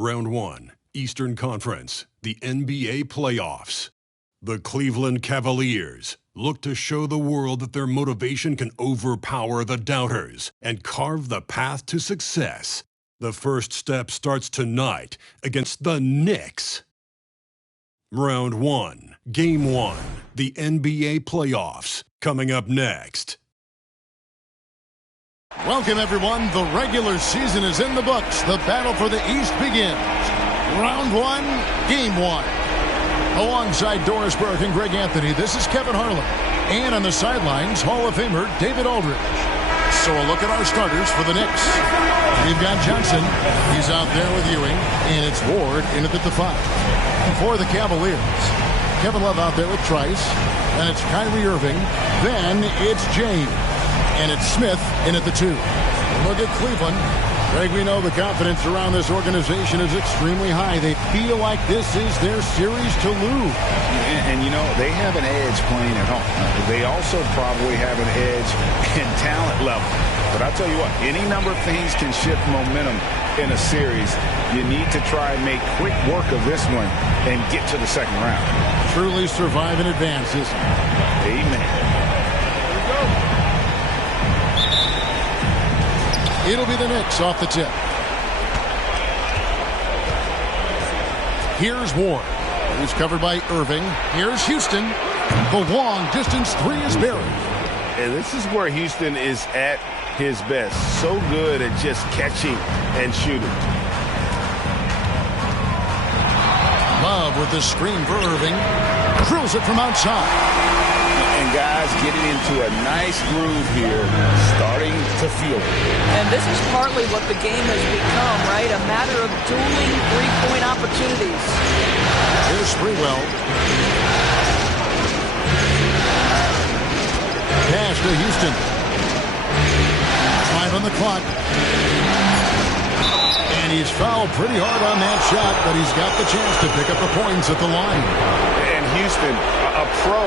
Round 1, Eastern Conference, the NBA playoffs. The Cleveland Cavaliers look to show the world that their motivation can overpower the doubters and carve the path to success. The first step starts tonight against the Knicks. Round 1, Game 1, the NBA playoffs, coming up next. Welcome, everyone. The regular season is in the books. The battle for the East begins. Round 1, Game 1. Alongside Doris Burke and Greg Anthony, this is Kevin Harlan. And on the sidelines, Hall of Famer David Aldridge. So a look at our starters for the Knicks. We've got Johnson. He's out there with Ewing. And it's Ward in at the 5. For the Cavaliers, Kevin Love out there with Trice. Then it's Kyrie Irving. Then it's James. And it's Smith in at the 2. Look at Cleveland. Greg, we know the confidence around this organization is extremely high. They feel like this is their series to lose. And you know, they have an edge playing at home. They also probably have an edge in talent level. But I'll tell you what, any number of things can shift momentum in a series. You need to try and make quick work of this one and get to the second round. Truly survive in advance, isn't it? Amen. It'll be the Knicks off the tip. Here's Ward, who's covered by Irving. Here's Houston. The long distance 3 is buried. And this is where Houston is at his best. So good at just catching and shooting. Love with the screen for Irving. Drills it from outside. And guys getting into a nice groove here, starting to feel it. And this is partly what the game has become, right? A matter of dueling three-point opportunities. Here's Sprewell. Pass to Houston. 5 on the clock. And he's fouled pretty hard on that shot, but he's got the chance to pick up the points at the line. And Houston, a pro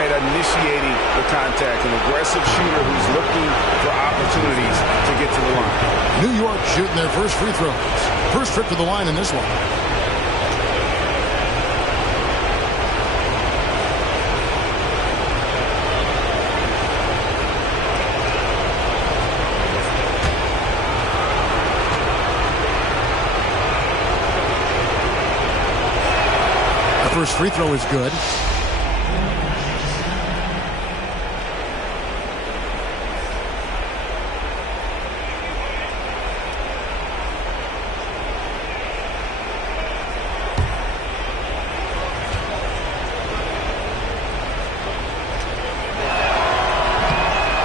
at initiating the contact, an aggressive shooter who's looking for opportunities to get to the line. New York shooting their first free throws. First trip to the line in this one. The first free throw is good.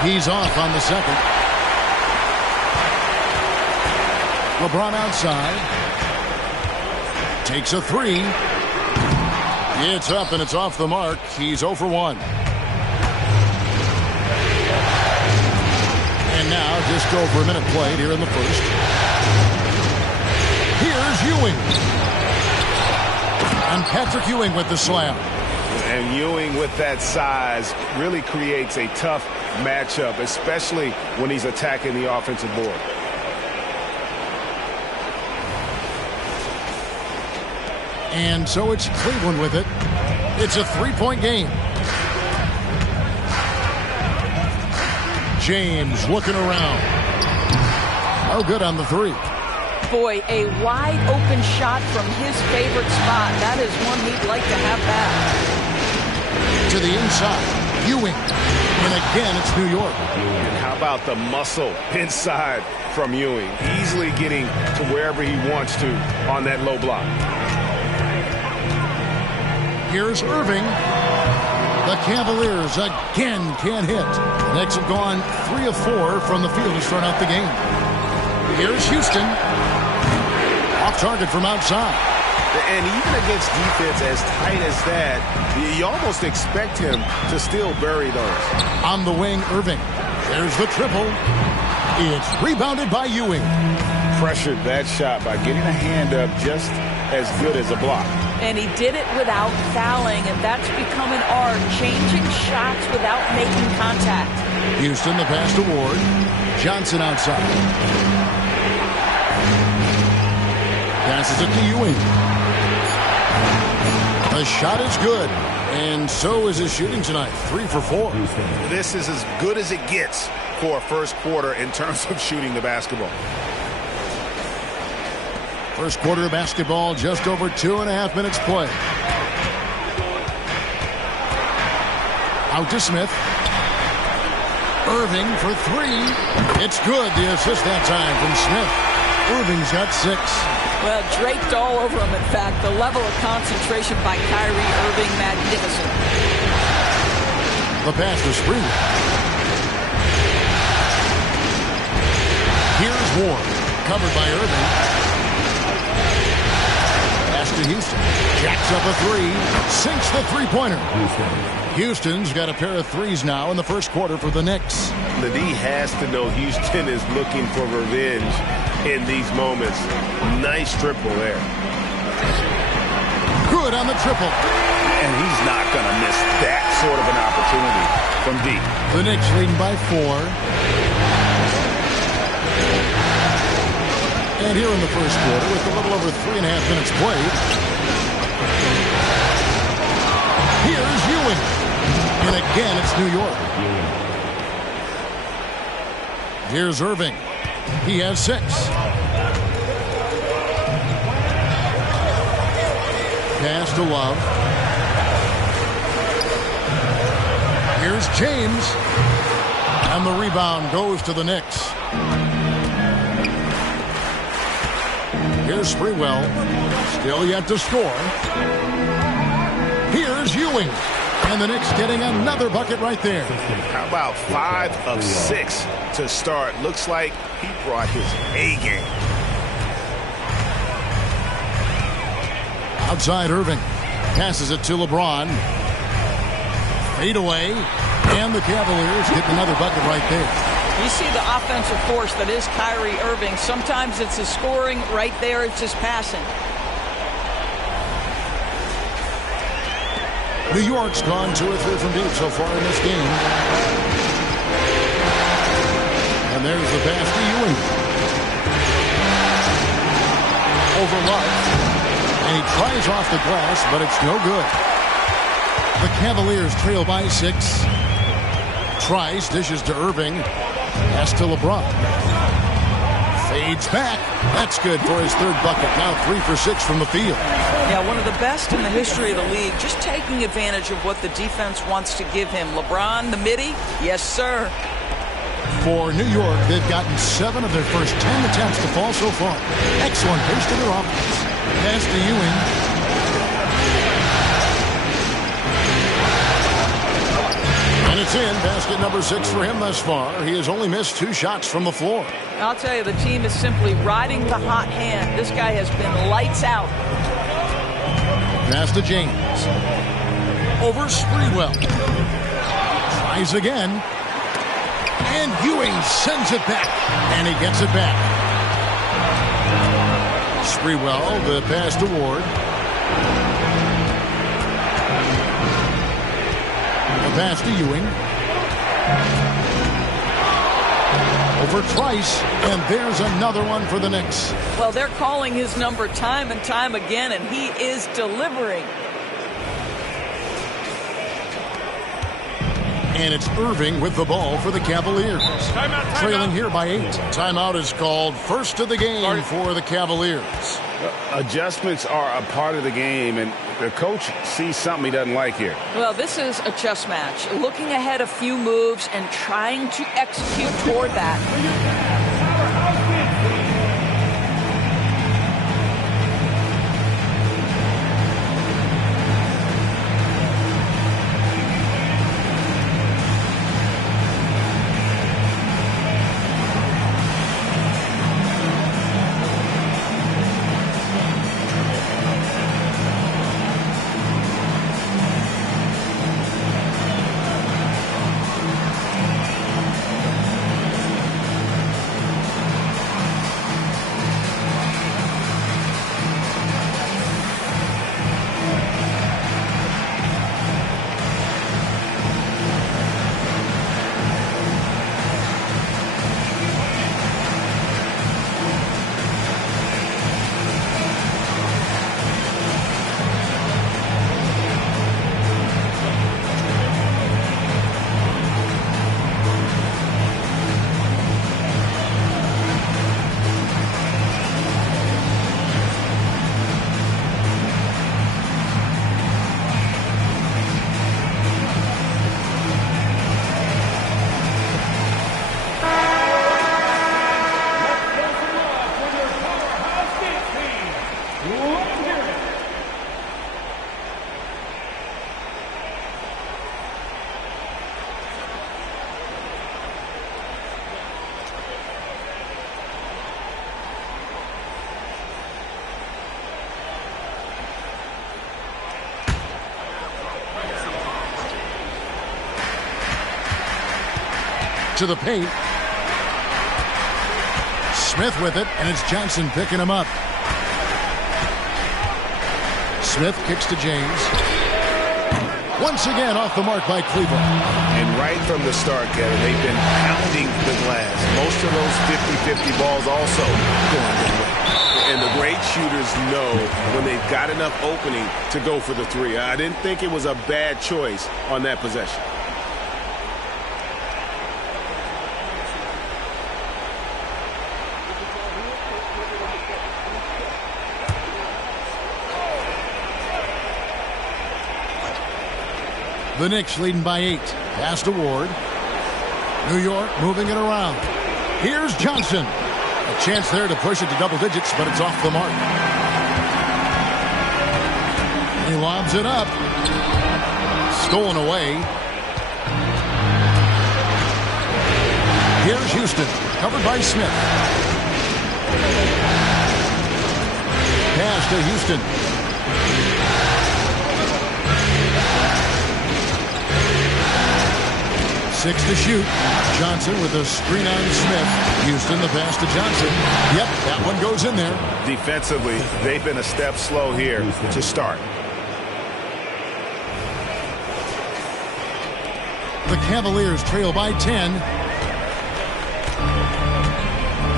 He's off on the second. LeBron outside. Takes a 3. It's up and it's off the mark. He's 0 for 1. And now just over a minute played here in the first. Here's Ewing. And Patrick Ewing with the slam. And Ewing with that size really creates a tough matchup, especially when he's attacking the offensive board. And so it's Cleveland with it. It's a 3-point game. James looking around. Oh, good on the 3. Boy, a wide open shot from his favorite spot. That is one he'd like to have back. To the inside. Ewing. And again, it's New York. And how about the muscle inside from Ewing? Easily getting to wherever he wants to on that low block. Here's Irving. The Cavaliers again can't hit. The Knicks have gone 3 of 4 from the field to start out the game. Here's Houston. Off target from outside. And even against defense as tight as that, you almost expect him to still bury those. On the wing, Irving. There's the triple. It's rebounded by Ewing. Pressured that shot by getting a hand up just as good as a block. And he did it without fouling, and that's become an art, changing shots without making contact. Houston, the pass to Ward. Johnson outside. Pass Passes it to Ewing. The shot is good. And so is his shooting tonight. 3 for 4. This is as good as it gets for a first quarter in terms of shooting the basketball. First quarter of basketball, just over 2.5 minutes play. Out to Smith. Irving for 3. It's good. The assist that time from Smith. Irving's got 6. Well, draped all over him, in fact. The level of concentration by Kyrie Irving, magnificent. The pass to Spree. Here's Ward. Covered by Irving. Pass to Houston. Jacks up a 3. Sinks the three-pointer. Houston's got a pair of threes now in the first quarter for the Knicks. The D has to know Houston is looking for revenge in these moments. Nice triple there. Good on the triple. And he's not going to miss that sort of an opportunity from deep. The Knicks leading by 4. And here in the first quarter, with a little over 3.5 minutes played, here's Ewing. And again, it's New York. Here's Irving. He has 6. Pass to Love. Here's James. And the rebound goes to the Knicks. Here's Sprewell. Still yet to score. Here's Ewing. And the Knicks getting another bucket right there. How about 5 of 6 to start? Looks like he brought his A game. Outside Irving. Passes it to LeBron. Fade away. And the Cavaliers get another bucket right there. You see the offensive force that is Kyrie Irving. Sometimes it's his scoring. Right there, it's his passing. New York's gone 2 or 3 from deep so far in this game. And there's the pass to Ewing. Over Love. And he tries off the glass, but it's no good. The Cavaliers trail by 6. Tries, dishes to Irving. Pass to LeBron. Fades back. That's good for his 3rd bucket. Now 3 for 6 from the field. Yeah, one of the best in the history of the league, just taking advantage of what the defense wants to give him. LeBron, the midi, yes, sir. For New York, they've gotten 7 of their first 10 attempts to fall so far. Excellent pace to their offense. Pass to Ewing. And it's in. Basket number 6 for him thus far. He has only missed 2 shots from the floor. I'll tell you, the team is simply riding the hot hand. This guy has been lights out. Pass to James. Over Sprewell. Tries again. And Ewing sends it back. And he gets it back. Sprewell, the pass to Ward. The pass to Ewing. Over Trice, and there's another one for the Knicks. Well, they're calling his number time and time again, and he is delivering. And it's Irving with the ball for the Cavaliers. Timeout. Trailing here by 8. Timeout is called. First of the game for the Cavaliers. Adjustments are a part of the game, and the coach sees something he doesn't like here. Well, this is a chess match. Looking ahead a few moves and trying to execute toward that. To the paint. Smith with it, and it's Johnson picking him up. Smith kicks to James. Once again off the mark by Cleveland. And right from the start, Kevin, they've been pounding the glass. Most of those 50-50 balls also going their way. And the great shooters know when they've got enough opening to go for the three. I didn't think it was a bad choice on that possession. The Knicks leading by 8. Pass to Ward. New York moving it around. Here's Johnson. A chance there to push it to double digits, but it's off the mark. He lobs it up. Stolen away. Here's Houston. Covered by Smith. Pass to Houston. 6 to shoot. Johnson with a screen on Smith. Houston, the pass to Johnson. Yep, that one goes in there. Defensively, they've been a step slow here to start. The Cavaliers trail by 10.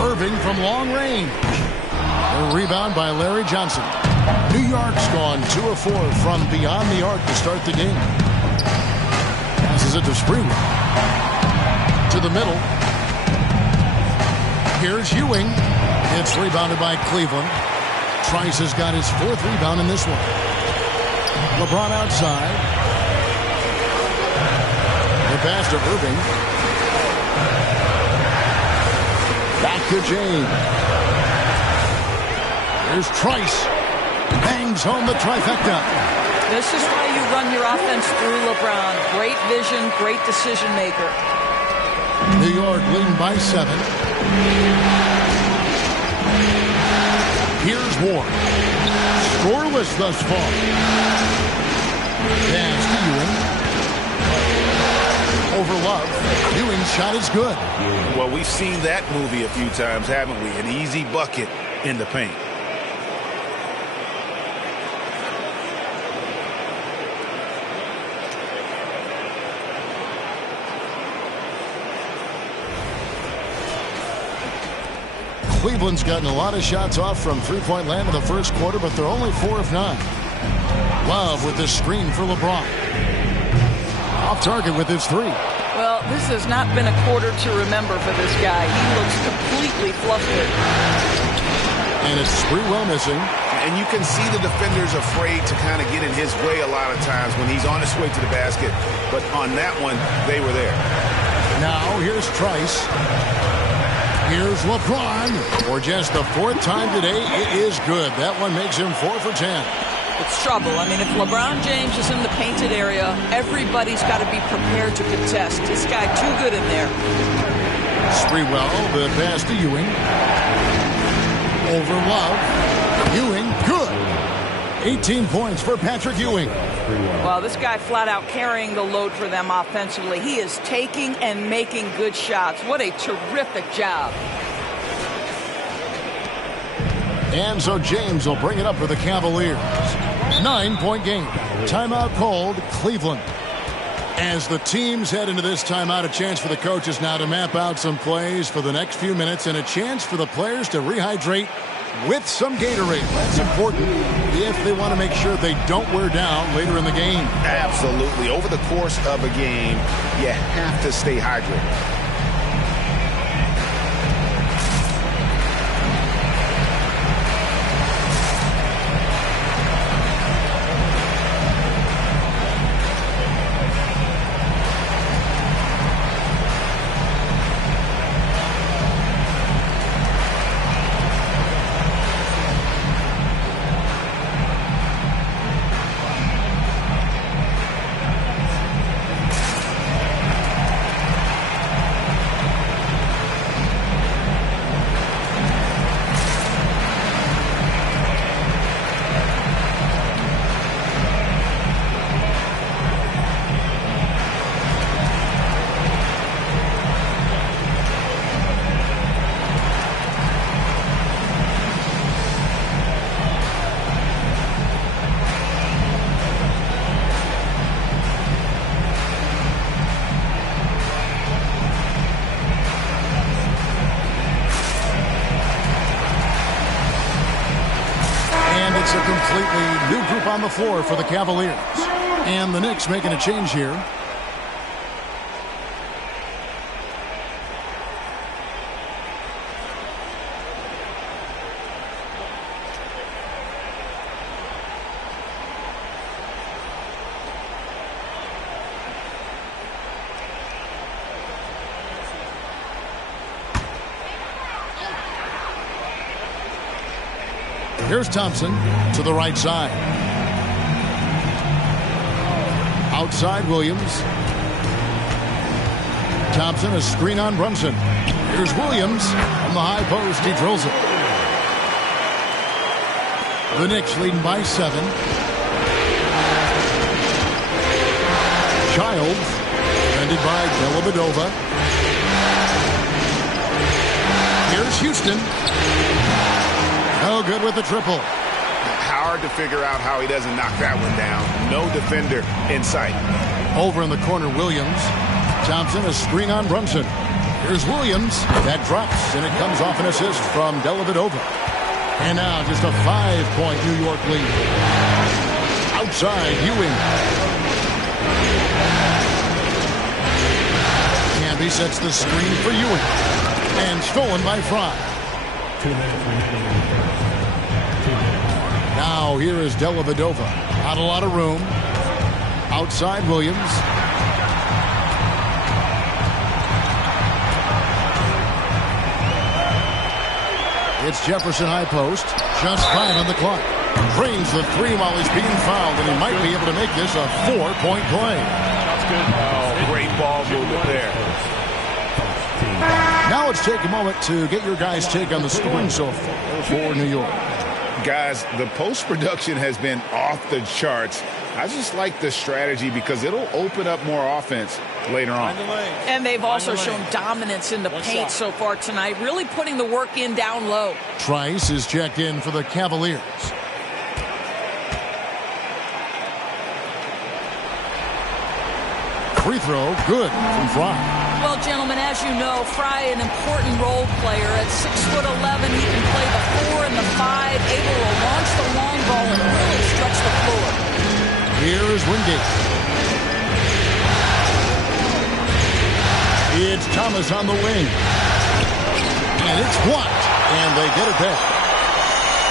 Irving from long range. A rebound by Larry Johnson. New York's gone 2 of 4 from beyond the arc to start the game. Passes it to Sprewell. To the middle. Here's Ewing. It's rebounded by Cleveland. Trice has got his 4th rebound in this one. LeBron outside. The pass to Irving. Back to James. Here's Trice. Bangs home the trifecta. This is why you run your offense through LeBron. Great vision, great decision maker. New York leading by 7. Here's Ward. Scoreless thus far. Pass to Ewing. Over Love. Ewing's shot is good. Well, we've seen that movie a few times, haven't we? An easy bucket in the paint. Cleveland's gotten a lot of shots off from three-point land in the first quarter, but they're only 4 of 9. Love with the screen for LeBron. Off target with his 3. Well, this has not been a quarter to remember for this guy. He looks completely flustered. And it's Sprewell missing. And you can see the defenders afraid to kind of get in his way a lot of times when he's on his way to the basket. But on that one, they were there. Now here's Trice. Here's LeBron. For just the 4th time today, it is good. That one makes him 4 for 10. It's trouble. I mean, if LeBron James is in the painted area, everybody's got to be prepared to contest. This guy too good in there. Sprewell, the pass to Ewing. Over Love. Ewing, good. 18 points for Patrick Ewing. Well, this guy flat out carrying the load for them offensively. He is taking and making good shots. What a terrific job. And so James will bring it up for the Cavaliers. 9-point game. Timeout called, Cleveland. As the teams head into this timeout, a chance for the coaches now to map out some plays for the next few minutes and a chance for the players to rehydrate with some Gatorade. That's important if they want to make sure they don't wear down later in the game. Absolutely. Over the course of a game, you have to stay hydrated. completely new group on the floor for the Cavaliers. And the Knicks making a change here. Here's Thompson to the right side. Outside Williams. Thompson, a screen on Brunson. Here's Williams on the high post. He drills it. The Knicks leading by 7. Childs, defended by Dellavedova. Here's Houston. No good with the triple. Hard to figure out how he doesn't knock that one down. No defender in sight. Over in the corner, Williams. Thompson, a screen on Brunson. Here's Williams. That drops, and it comes off an assist from Dellavedova. And now just a 5-point New York lead. Outside, Ewing. Camby sets the screen for Ewing. And stolen by Fry. 2 minutes remaining. Now here is Dellavedova. Not a lot of room. Outside Williams. It's Jefferson high post. Just 5 on the clock. Drains the 3 while he's being fouled, and he might be able to make this a 4-point play. That's good. Oh, great ball movement there. Now let's take a moment to get your guys' take on the scoring so far for New York. Guys, the post-production has been off the charts. I just like the strategy because it'll open up more offense later on. And they've also shown dominance in the paint so far tonight, really putting the work in down low. Trice is checked in for the Cavaliers. Free throw, good from Fry. Well, gentlemen, as you know, Fry, an important role player. At 6'11", he can play the 4 and the 5, able to launch the long ball and really stretch the floor. Here is Wingate. It's Thomas on the wing. And it's blocked. And they get it back.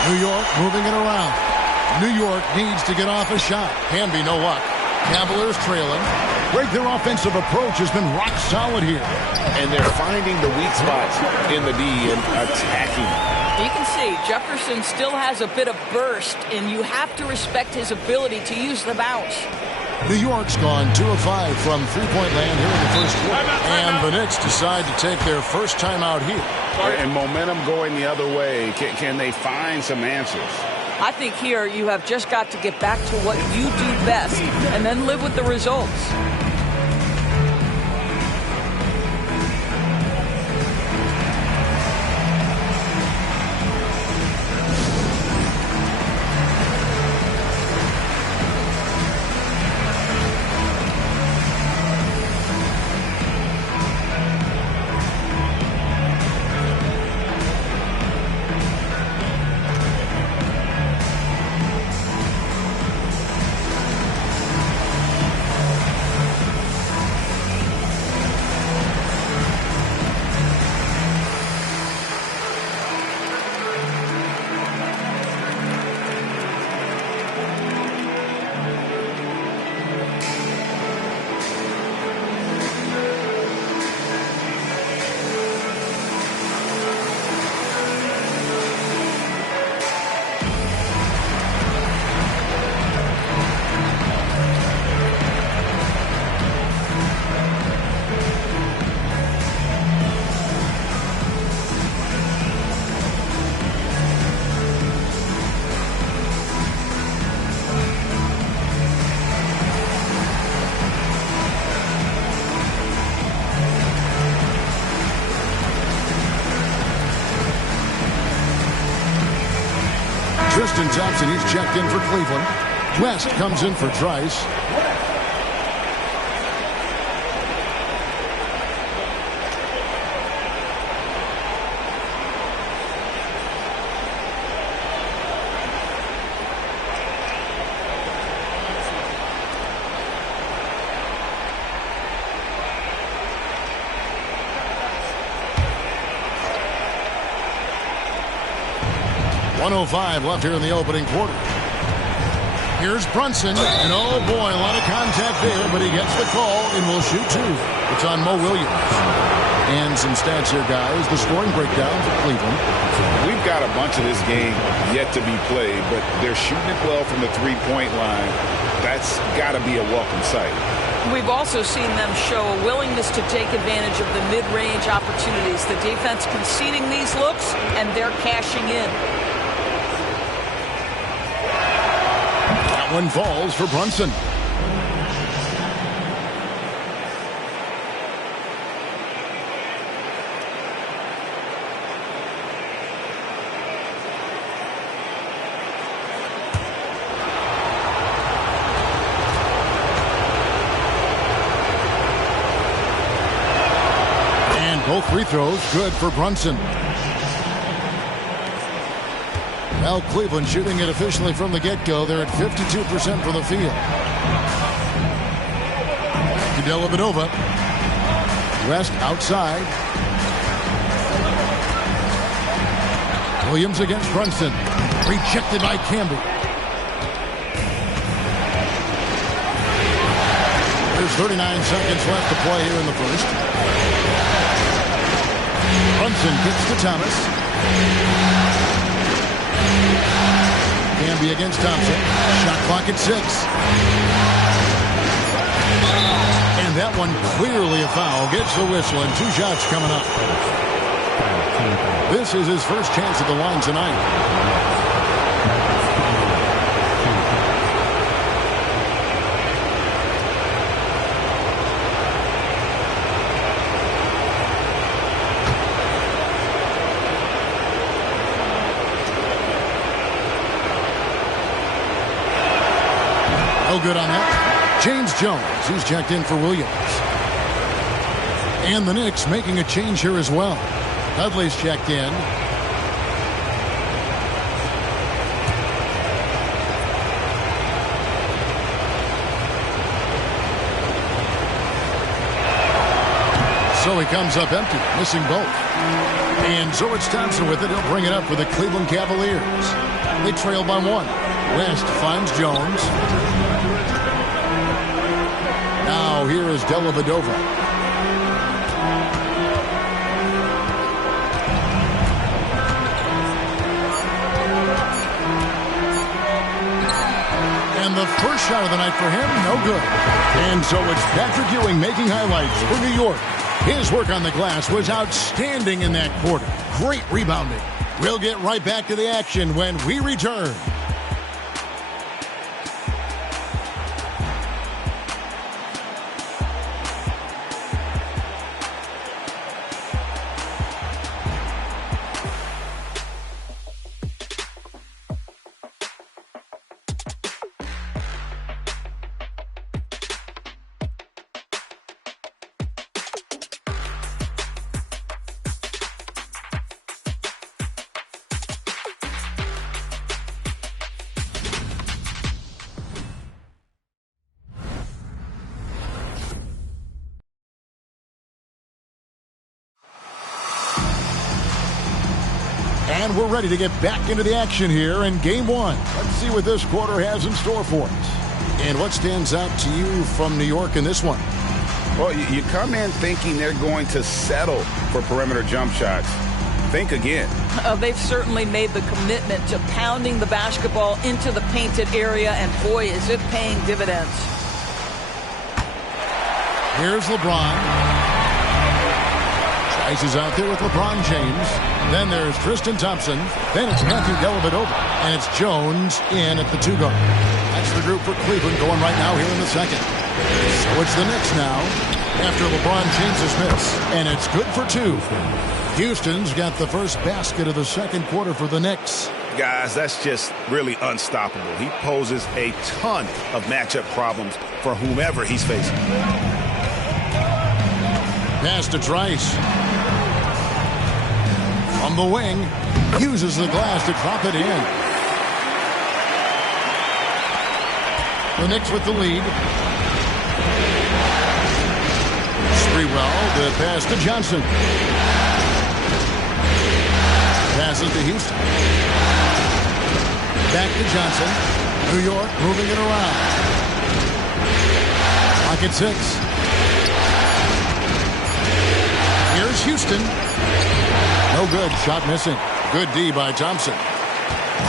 New York moving it around. New York needs to get off a shot. Can be no luck. Cavaliers trailing. Their offensive approach has been rock solid here. And they're finding the weak spots in the D and attacking. You can see Jefferson still has a bit of burst, and you have to respect his ability to use the bounce. New York's gone 2 of 5 from three-point land here in the first quarter. And the Knicks decide to take their first time out here. And momentum going the other way. Can they find some answers? I think here you have just got to get back to what you do best and then live with the results. Tristan Thompson, he's checked in for Cleveland. West comes in for Trice. 1:05 left here in the opening quarter. Here's Brunson, and oh boy, a lot of contact there, but he gets the call and will shoot two. It's on Mo Williams. And some stats here, guys. The scoring breakdown for Cleveland. We've got a bunch of this game yet to be played, but they're shooting it well from the three-point line. That's got to be a welcome sight. We've also seen them show a willingness to take advantage of the mid-range opportunities. The defense conceding these looks, and they're cashing in. That one falls for Brunson. Both free throws good for Brunson. Well, Cleveland shooting it officially from the get-go. They're at 52% for the field. To Dellavedova. West outside. Williams against Brunson. Rejected by Camby. There's 39 seconds left to play here in the first. Brunson gets to Thomas. Camby against Thompson. Shot clock at 6. And that one clearly a foul. Gets the whistle and 2 shots coming up. This is his first chance at the line tonight. Good on that. James Jones, he's checked in for Williams. And the Knicks making a change here as well. Dudley's checked in. So he comes up empty, missing both. And so it's Thompson with it. He'll bring it up for the Cleveland Cavaliers. They trail by 1. West finds Jones. Now here is Dellavedova. And the first shot of the night for him, no good. And so it's Patrick Ewing making highlights for New York. His work on the glass was outstanding in that quarter. Great rebounding. We'll get right back to the action when we return. And we're ready to get back into the action here in Game 1. Let's see what this quarter has in store for us. And what stands out to you from New York in this one? Well, you come in thinking they're going to settle for perimeter jump shots. Think again. They've certainly made the commitment to pounding the basketball into the painted area, and boy, is it paying dividends. Here's LeBron. Trice is out there with LeBron James. Then there's Tristan Thompson. Then it's Matthew Dellavedova. And it's Jones in at the 2 guard. That's the group for Cleveland going right now here in the second. So it's the Knicks now after LeBron James's miss. And it's good for 2. Houston's got the first basket of the second quarter for the Knicks. Guys, that's just really unstoppable. He poses a ton of matchup problems for whomever he's facing. Pass to Trice. From the wing, uses the glass to drop it in. The Knicks with the lead. Sprewell, the pass to Johnson. Passes to Houston. Back to Johnson. New York moving it around. Clock at 6. Here's Houston. No good. Shot missing. Good D by Thompson.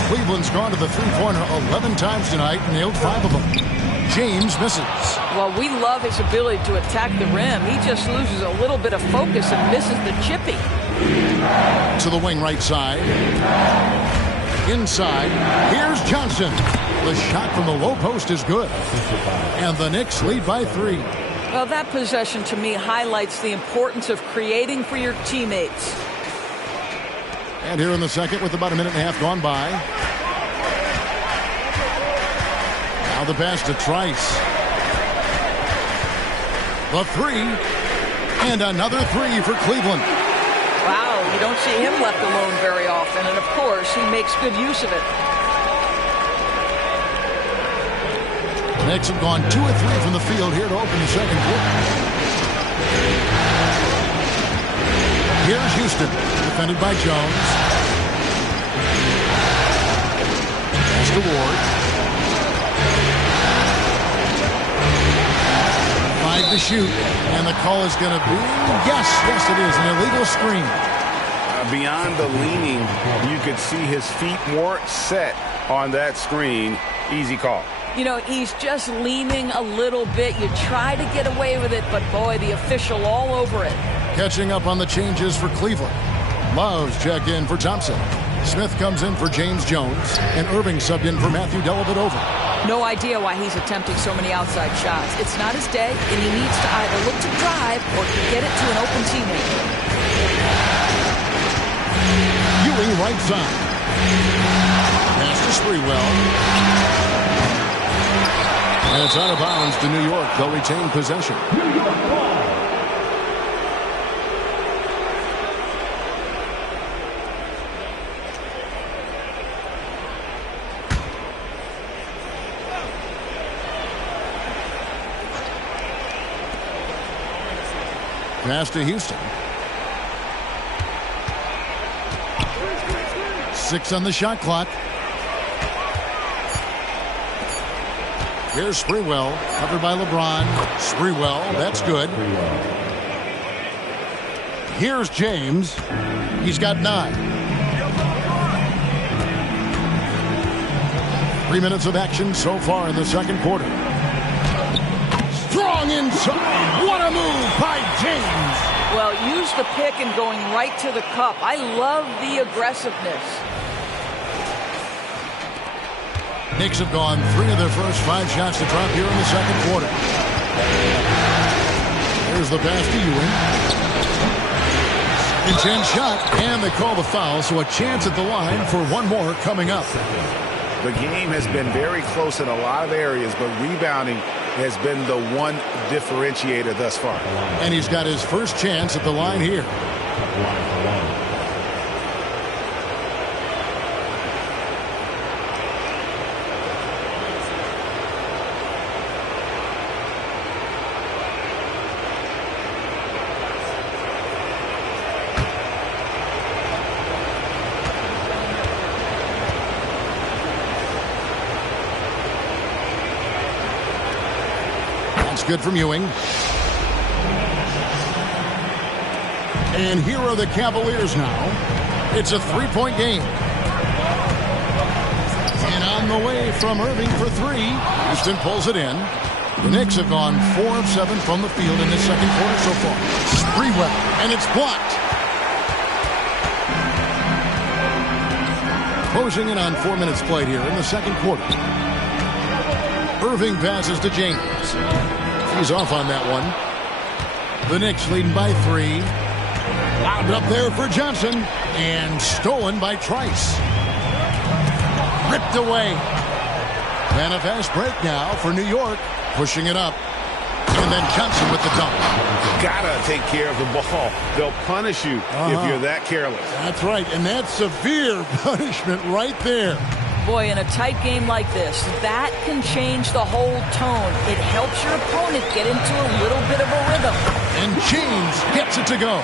Cleveland's gone to the three-pointer 11 times tonight and nailed 5 of them. James misses. Well, we love his ability to attack the rim. He just loses a little bit of focus and misses the chippy. To the wing right side. Inside. Here's Johnson. The shot from the low post is good. And the Knicks lead by 3. Well, that possession to me highlights the importance of creating for your teammates. And here in the second with about a minute and a half gone by. Now the pass to Trice. The 3. And another 3 for Cleveland. Wow, you don't see him left alone very often. And, of course, he makes good use of it. The Knicks have gone 2 of 3 from the field here to open the second quarter. Here's Houston, defended by Jones. Pass to Ward. 5 to shoot, and the call is going to be, yes, it is, an illegal screen. Beyond the leaning, you could see his feet more set on that screen. Easy call. You know, he's just leaning a little bit. You try to get away with it, but boy, the official all over it. Catching up on the changes for Cleveland. Love's checked in for Thompson. Smith comes in for James Jones, and Irving subbed in for Matthew Dellavedova. No idea why he's attempting so many outside shots. It's not his day, and he needs to either look to drive or to get it to an open teammate. Ewing right side. Pass to Sprewell. And it's out of bounds to New York. They'll retain possession. Pass to Houston. 6 on the shot clock. Here's Sprewell, covered by LeBron. Sprewell, that's good. Here's James. He's got 9. 3 minutes of action so far in the second quarter. Strong inside. What a move by James. Well, use the pick and going right to the cup. I love the aggressiveness. Knicks have gone 3 of their first 5 shots to drop here in the second quarter. There's the pass to Ewing. And 10 shot, and they call the foul, so a chance at the line for one more coming up. The game has been very close in a lot of areas, but rebounding has been the one differentiator thus far. And he's got his first chance at the line here. Good from Ewing. And here are the Cavaliers now. It's a 3-point game. And on the way from Irving for 3. Houston pulls it in. The Knicks have gone 4 of 7 from the field in this second quarter so far. Sprewell, and it's blocked. Closing in on 4 minutes played here in the second quarter. Irving passes to James. He's off on that one. The Knicks leading by 3. Lobbed up there for Johnson. And stolen by Trice. Ripped away. And a fast break now for New York. Pushing it up. And then Johnson with the dunk. Gotta take care of the ball. They'll punish you if you're that careless. That's right. And that's severe punishment right there. Boy, in a tight game like this, that can change the whole tone. It helps your opponent get into a little bit of a rhythm. And James gets it to go.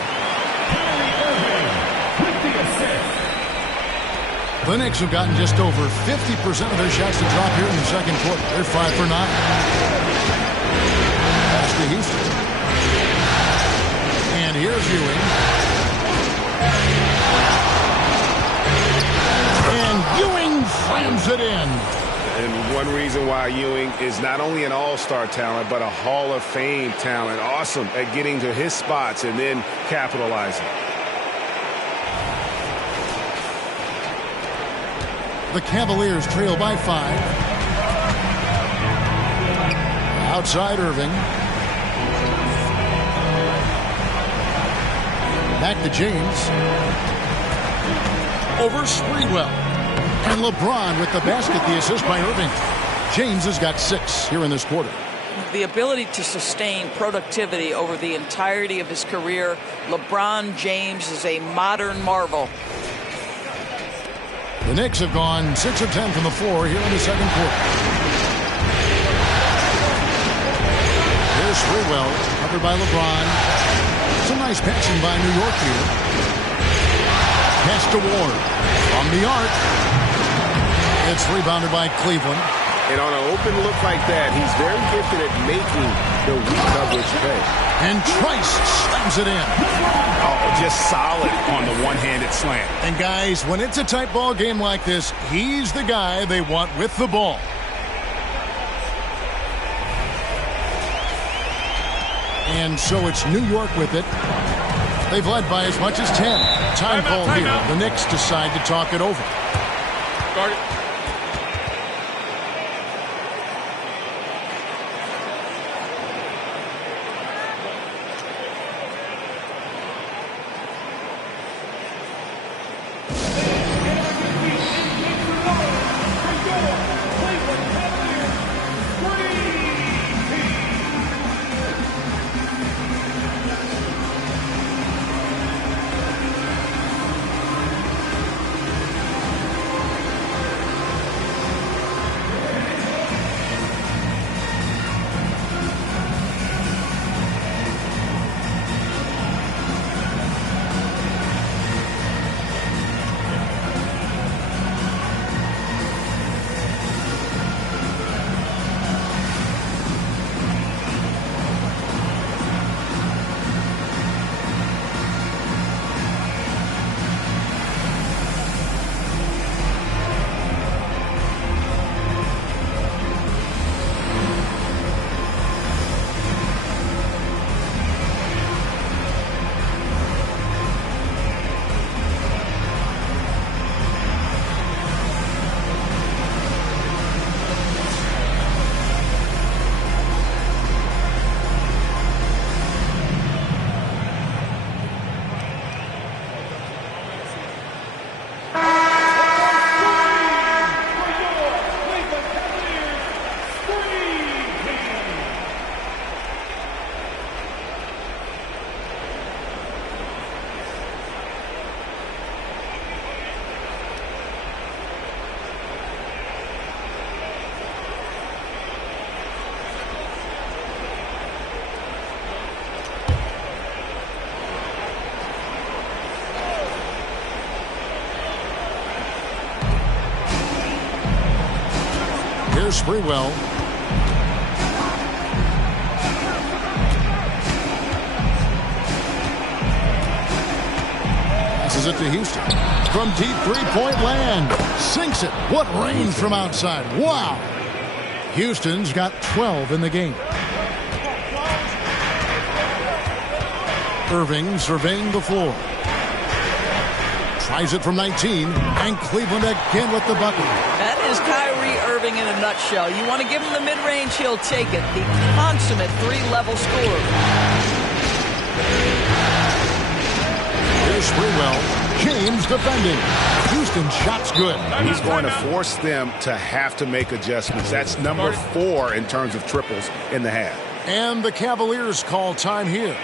The Knicks have gotten just over 50% of their shots to drop here in the second quarter. They're 5 for 9. Pass to Houston. And here's Ewing. And Ewing slams it in. And one reason why Ewing is not only an all-star talent, but a Hall of Fame talent. Awesome at getting to his spots and then capitalizing. The Cavaliers trail by 5. Outside Irving. Back to James. Over Sprewell. And LeBron with the basket, the assist by Irving. James has got 6 here in this quarter. The ability to sustain productivity over the entirety of his career. LeBron James is a modern marvel. The Knicks have gone 6 of 10 from the floor here in the second quarter. Here's Sprewell, covered by LeBron. Some nice passing by New York here. Pass to Ward. From the arc. It's rebounded by Cleveland. And on an open look like that, he's very gifted at making the weak coverage pay. And Trice slams it in. Oh, just solid on the one-handed slam. And guys, when it's a tight ball game like this, he's the guy they want with the ball. And so it's New York with it. They've led by as much as 10. Time call here. The Knicks decide to talk it over. Guard it. Here's Sprewell. Passes it to Houston. From deep three-point land. Sinks it. What range from outside. Wow. Houston's got 12 in the game. Irving surveying the floor. Tries it from 19. And Cleveland again with the bucket. That is Kyrie Irving in a nutshell. You want to give him the mid-range, he'll take it. The consummate three-level scorer. Here's Sprewell. James defending. Houston shot's good. He's going to force them to have to make adjustments. That's number 4 in terms of triples in the half. And the Cavaliers call time here.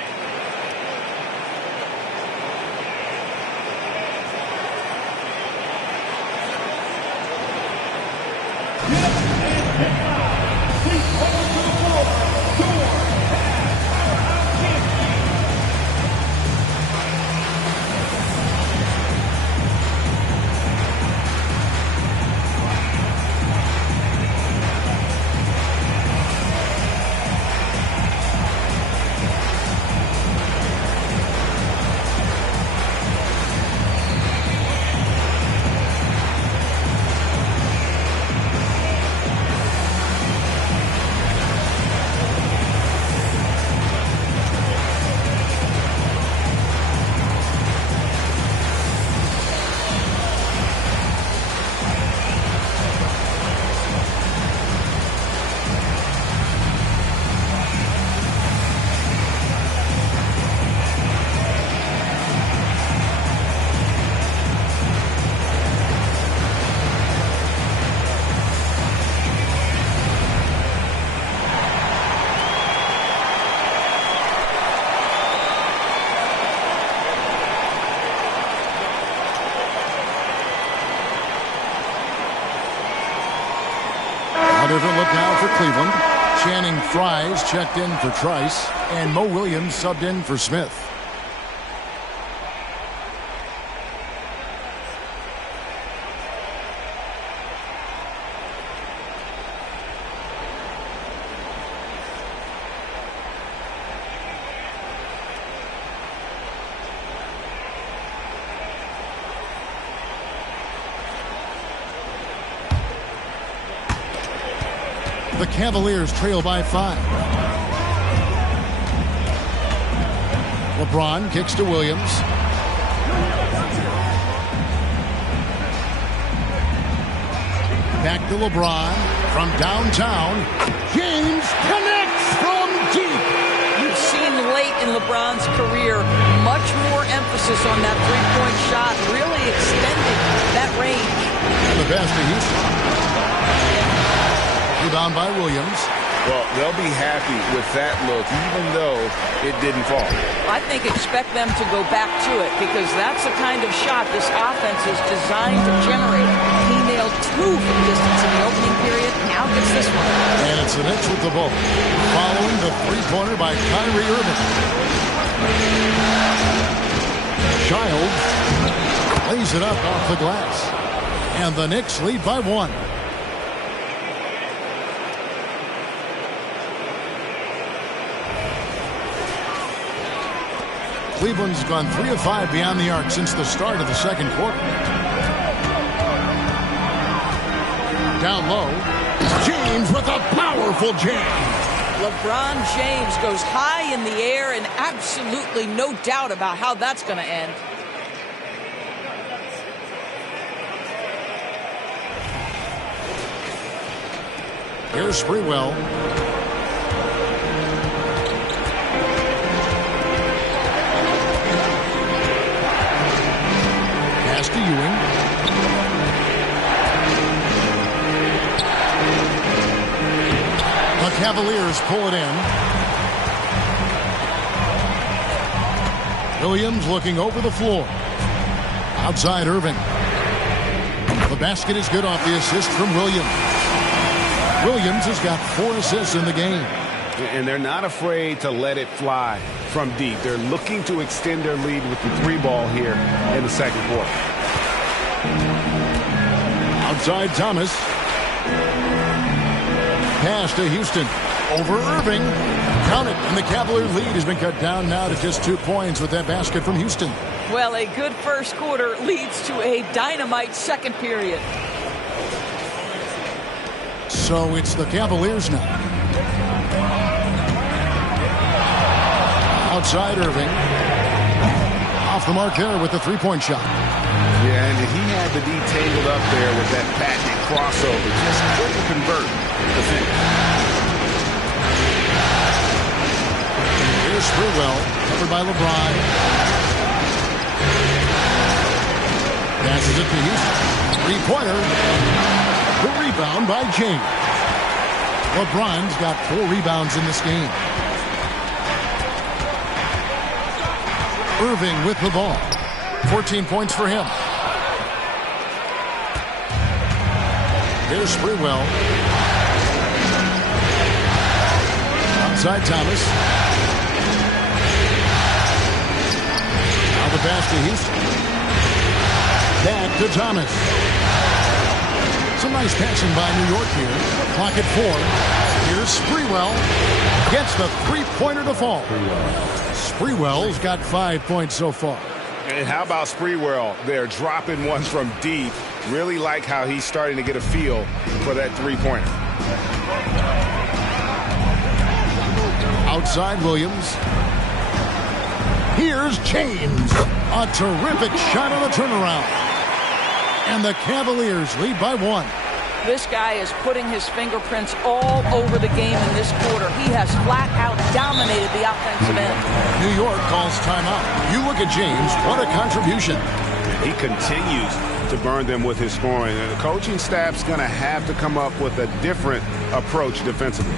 Different look now for Cleveland. Channing Frye's checked in for Trice, and Mo Williams subbed in for Smith. The Cavaliers trail by 5. LeBron kicks to Williams. Back to LeBron from downtown. James connects from deep. You've seen late in LeBron's career much more emphasis on that three-point shot, really extending that range. The best to Houston. Rebound by Williams. Well, they'll be happy with that look, even though it didn't fall. I think expect them to go back to it because that's the kind of shot this offense is designed to generate. He nailed 2 from distance in the opening period. Now gets this one. And it's the Knicks with the ball. Following the three-pointer by Kyrie Irving. Childs lays it up off the glass. And the Knicks lead by 1. Cleveland's gone 3 of 5 beyond the arc since the start of the second quarter. Down low, James with a powerful jam. LeBron James goes high in the air and absolutely no doubt about how that's going to end. Here's Sprewell. To Ewing. The Cavaliers pull it in. Williams looking over the floor. Outside Irving. The basket is good off the assist from Williams. Williams has got 4 assists in the game. And they're not afraid to let it fly from deep. They're looking to extend their lead with the 3-ball here in the second quarter. Outside Thomas. Pass to Houston. Over Irving. Count it. And the Cavalier lead has been cut down now to just 2 points with that basket from Houston. Well, a good first quarter leads to a dynamite second period. So it's the Cavaliers now. Outside Irving. Off the mark there with the 3-point shot. Yeah, and he had the D tangled up there with that patented crossover. Just couldn't convert the finish. Here's Sprewell, covered by LeBron. Passes it to Houston. 3-pointer. The rebound by James. LeBron's got 4 rebounds in this game. Irving with the ball. 14 points for him. Here's Sprewell. Outside Thomas. Now the pass to Houston. Back to Thomas. Some nice passing by New York here. Clock at 4. Here's Sprewell. Gets the 3-pointer to fall. Sprewell's got 5 points so far. And how about Sprewell? They're dropping ones from deep. Really like how he's starting to get a feel for that 3-pointer. Outside Williams. Here's James. A terrific shot on the turnaround. And the Cavaliers lead by 1. This guy is putting his fingerprints all over the game in this quarter. He has flat out dominated the offensive end. New York calls timeout. You look at James, what a contribution. He continues to burn them with his scoring. And the coaching staff's going to have to come up with a different approach defensively.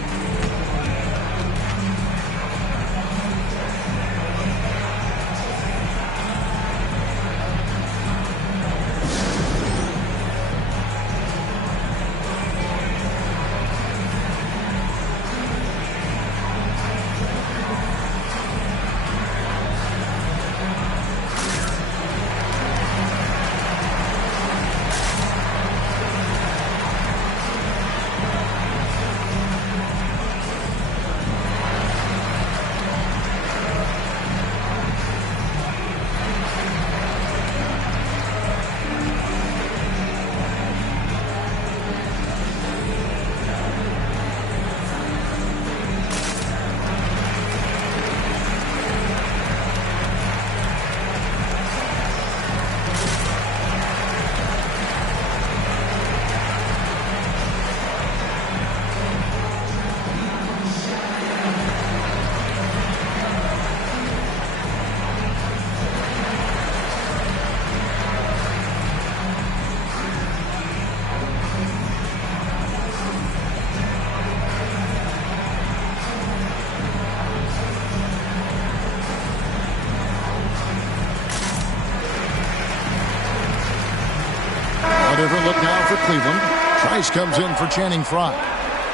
A different look now for Cleveland. Trice comes in for Channing Frye.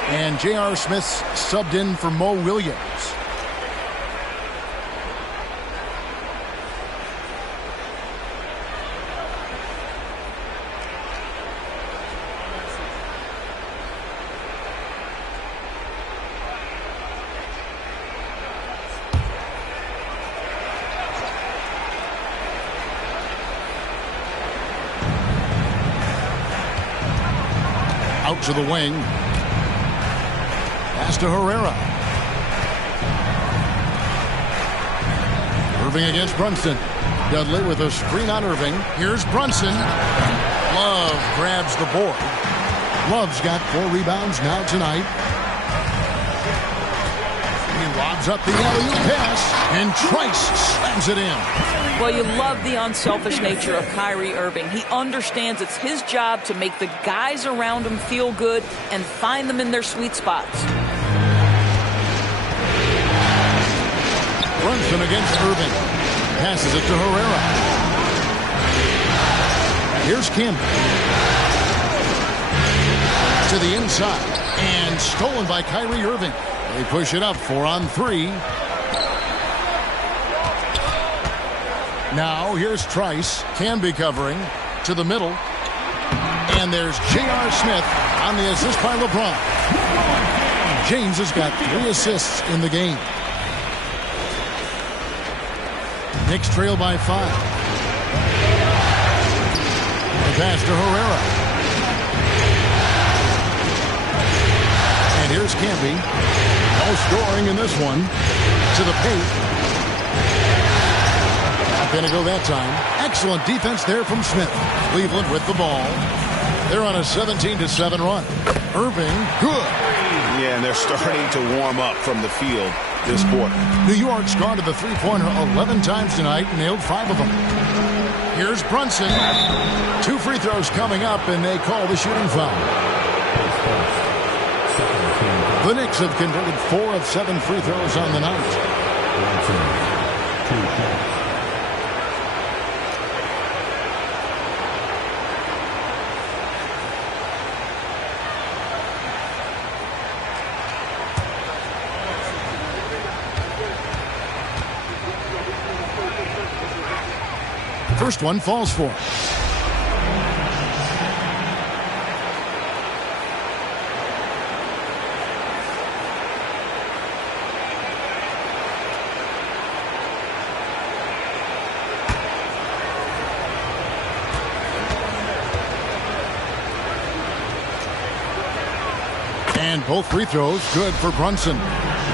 And J.R. Smith's subbed in for Mo Williams. Out to the wing. Pass to Herrera. Irving against Brunson. Dudley with a screen on Irving. Here's Brunson. Love grabs the board. Love's got 4 rebounds now tonight. He lobs up the alley-oop pass, and Trice slams it in. Well, you love the unselfish nature of Kyrie Irving. He understands it's his job to make the guys around him feel good and find them in their sweet spots. Brunson against Irving. Passes it to Herrera. Here's Campbell. To the inside. And stolen by Kyrie Irving. They push it up 4 on 3. Now here's Trice. Camby covering. To the middle. And there's J.R. Smith on the assist by LeBron. James has got 3 assists in the game. Knicks trail by 5. The pass to Herrera. And here's Campy. No scoring in this one. To the paint. Not going to go that time. Excellent defense there from Smith. Cleveland with the ball. They're on a 17-7 run. Irving, good. Yeah, and they're starting to warm up from the field this quarter. New York's gone to the three-pointer 11 times tonight and nailed 5 of them. Here's Brunson. 2 free throws coming up, and they call the shooting foul. The Knicks have converted 4 of 7 free throws on the night. First one falls for him. And both free throws good for Brunson.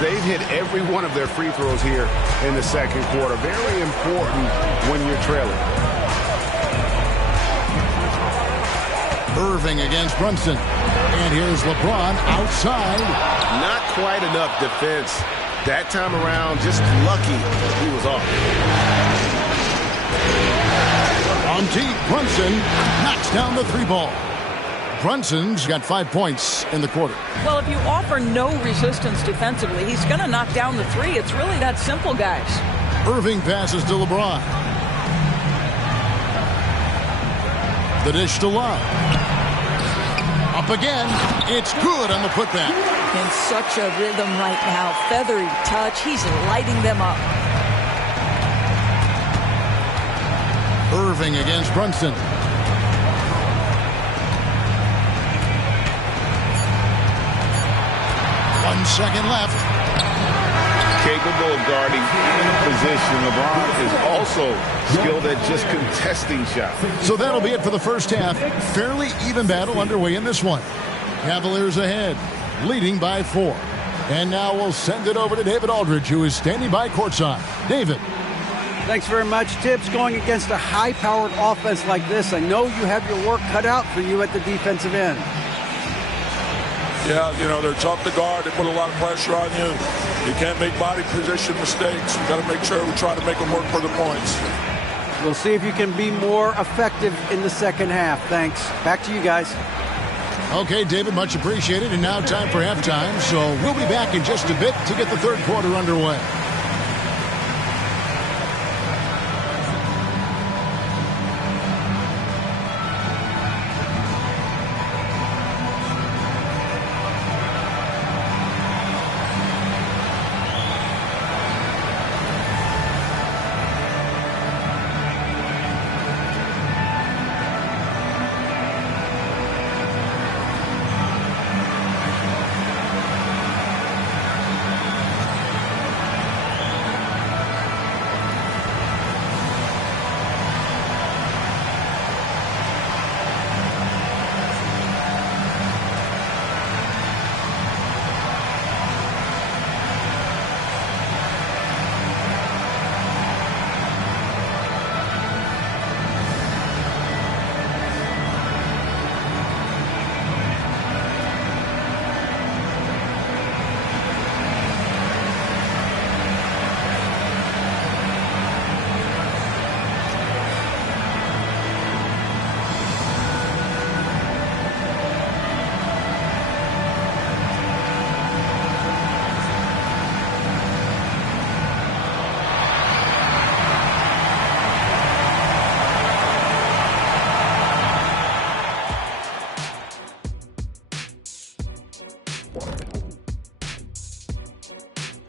They've hit every one of their free throws here in the second quarter. Very important when you're trailing. Irving against Brunson. And here's LeBron outside. Not quite enough defense. That time around, just lucky he was off. On deep, Brunson knocks down the 3 ball. Brunson's got 5 points in the quarter. Well, if you offer no resistance defensively, he's going to knock down the 3. It's really that simple, guys. Irving passes to LeBron. The dish to Love. Up again. It's good on the putback. In such a rhythm right now. Feathery touch. He's lighting them up. Irving against Brunson. 1 second left. Capable of guarding in position. LeBron is also skilled at just contesting shots. So that'll be it for the first half. Fairly even battle underway in this one. Cavaliers ahead, leading by 4. And now we'll send it over to David Aldridge, who is standing by courtside. David. Thanks very much, Tibbs. Going against a high-powered offense like this, I know you have your work cut out for you at the defensive end. Yeah, you know, they're tough to guard. They put a lot of pressure on you. You can't make body position mistakes. We got to make sure we try to make them work for the points. We'll see if you can be more effective in the second half. Thanks. Back to you guys. Okay, David, much appreciated. And now time for halftime. So we'll be back in just a bit to get the third quarter underway.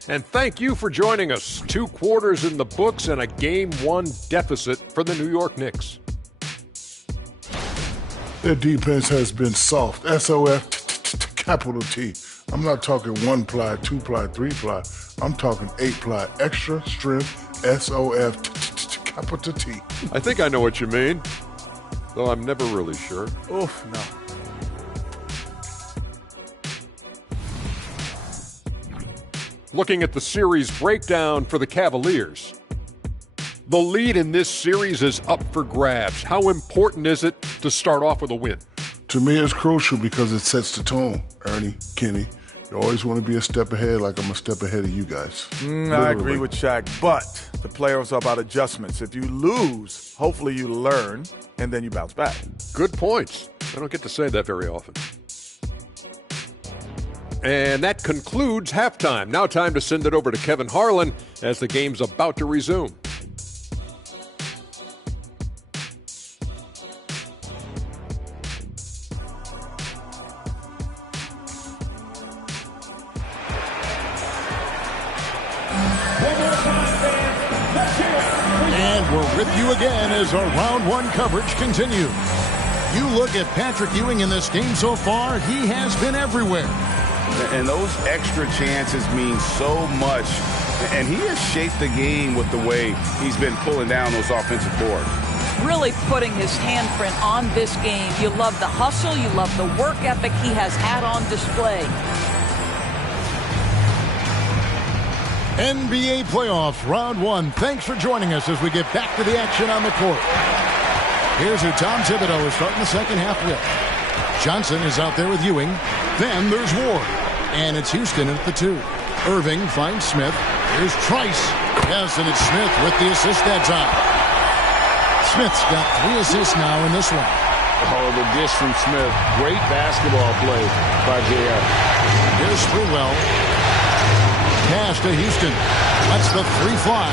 And thank you for joining us. 2 quarters in the books and a Game 1 deficit for the New York Knicks. Their defense has been soft. S-O-F, capital T. I'm not talking 1-ply, 2-ply, 3-ply. I'm talking 8-ply, extra strength, S-O-F, capital T. I think I know what you mean, though I'm never really sure. Oof, no. Looking at the series breakdown for the Cavaliers. The lead in this series is up for grabs. How important is it to start off with a win? To me, it's crucial because it sets the tone. Ernie, Kenny, you always want to be a step ahead, like I'm a step ahead of you guys. I agree with Shaq, but the playoffs are about adjustments. If you lose, hopefully you learn, and then you bounce back. Good points. I don't get to say that very often. And that concludes halftime. Now time to send it over to Kevin Harlan as the game's about to resume. And we're with you again as our round 1 coverage continues. You look at Patrick Ewing in this game so far, he has been everywhere. And those extra chances mean so much. And he has shaped the game with the way he's been pulling down those offensive boards. Really putting his handprint on this game. You love the hustle. You love the work ethic he has had on display. NBA playoffs, round 1. Thanks for joining us as we get back to the action on the court. Here's who Tom Thibodeau is starting the second half with. Johnson is out there with Ewing. Then there's Ward. And it's Houston at the 2. Irving finds Smith. Here's Trice. Yes, and it's Smith with the assist that time. Smith's got 3 assists now in this one. Oh, the dish from Smith. Great basketball play by J.R. Here's Sprewell. Pass to Houston. That's the 3 fly.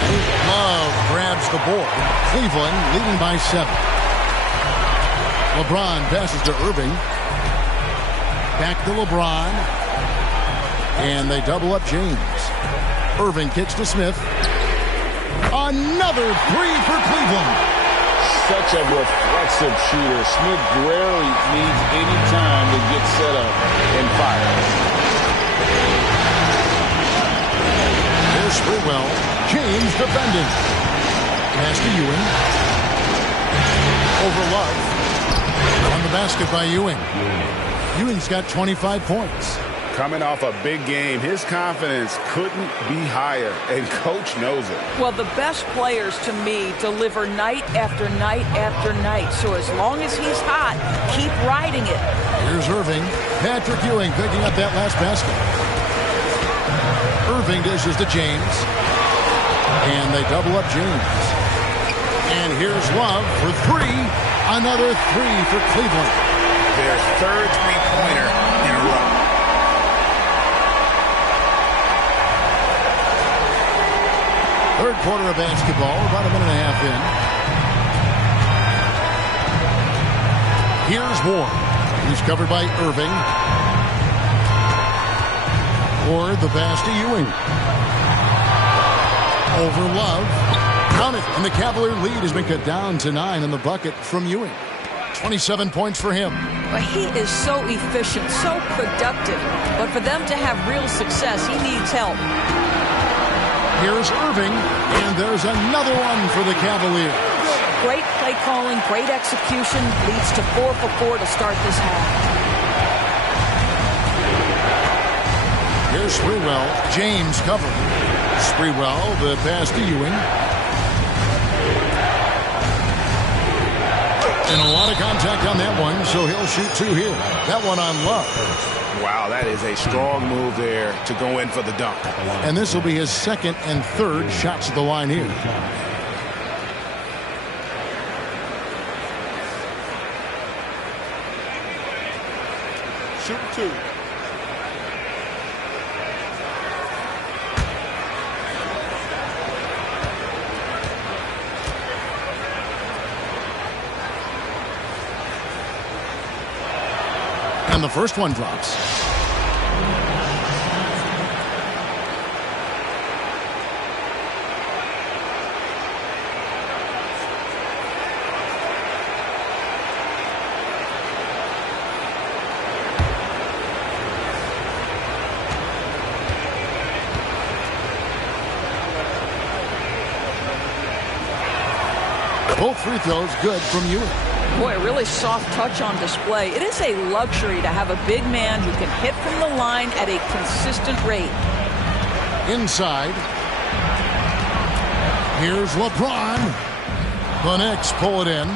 Love grabs the board. Cleveland leading by 7. LeBron passes to Irving. Back to LeBron. And they double up James. Irving kicks to Smith. Another 3 for Cleveland. Such a reflexive shooter. Smith rarely needs any time to get set up and fire. Here's Sprewell. James defending. Pass to Ewing. Over Love. On the basket by Ewing. Ewing's got 25 points. Coming off a big game, his confidence couldn't be higher, and Coach knows it. Well, the best players, to me, deliver night after night after night. So as long as he's hot, keep riding it. Here's Irving. Patrick Ewing picking up that last basket. Irving dishes to James. And they double up James. And here's Love for 3. Another 3 for Cleveland. Their third three-pointer in a row. Third quarter of basketball, about a minute and a half in. Here's Ward. He's covered by Irving. Ward, the pass to Ewing. Over Love. Count it. And the Cavalier lead has been cut down to 9 in the bucket from Ewing. 27 points for him. But he is so efficient, so productive. But for them to have real success, he needs help. Here's Irving, and there's another one for the Cavaliers. Great play calling, great execution, leads to 4 for 4 to start this half. Here's Sprewell. James covered. Sprewell, the pass to Ewing. And a lot of contact on that one, so he'll shoot 2 here. That one on Love. Wow, that is a strong move there to go in for the dunk. And this will be his second and third shots at the line here. Shoot 2. And the first one drops. Both free throws good from Ewing. Boy, a really soft touch on display. It is a luxury to have a big man who can hit from the line at a consistent rate. Inside. Here's LeBron. The Knicks pull it in.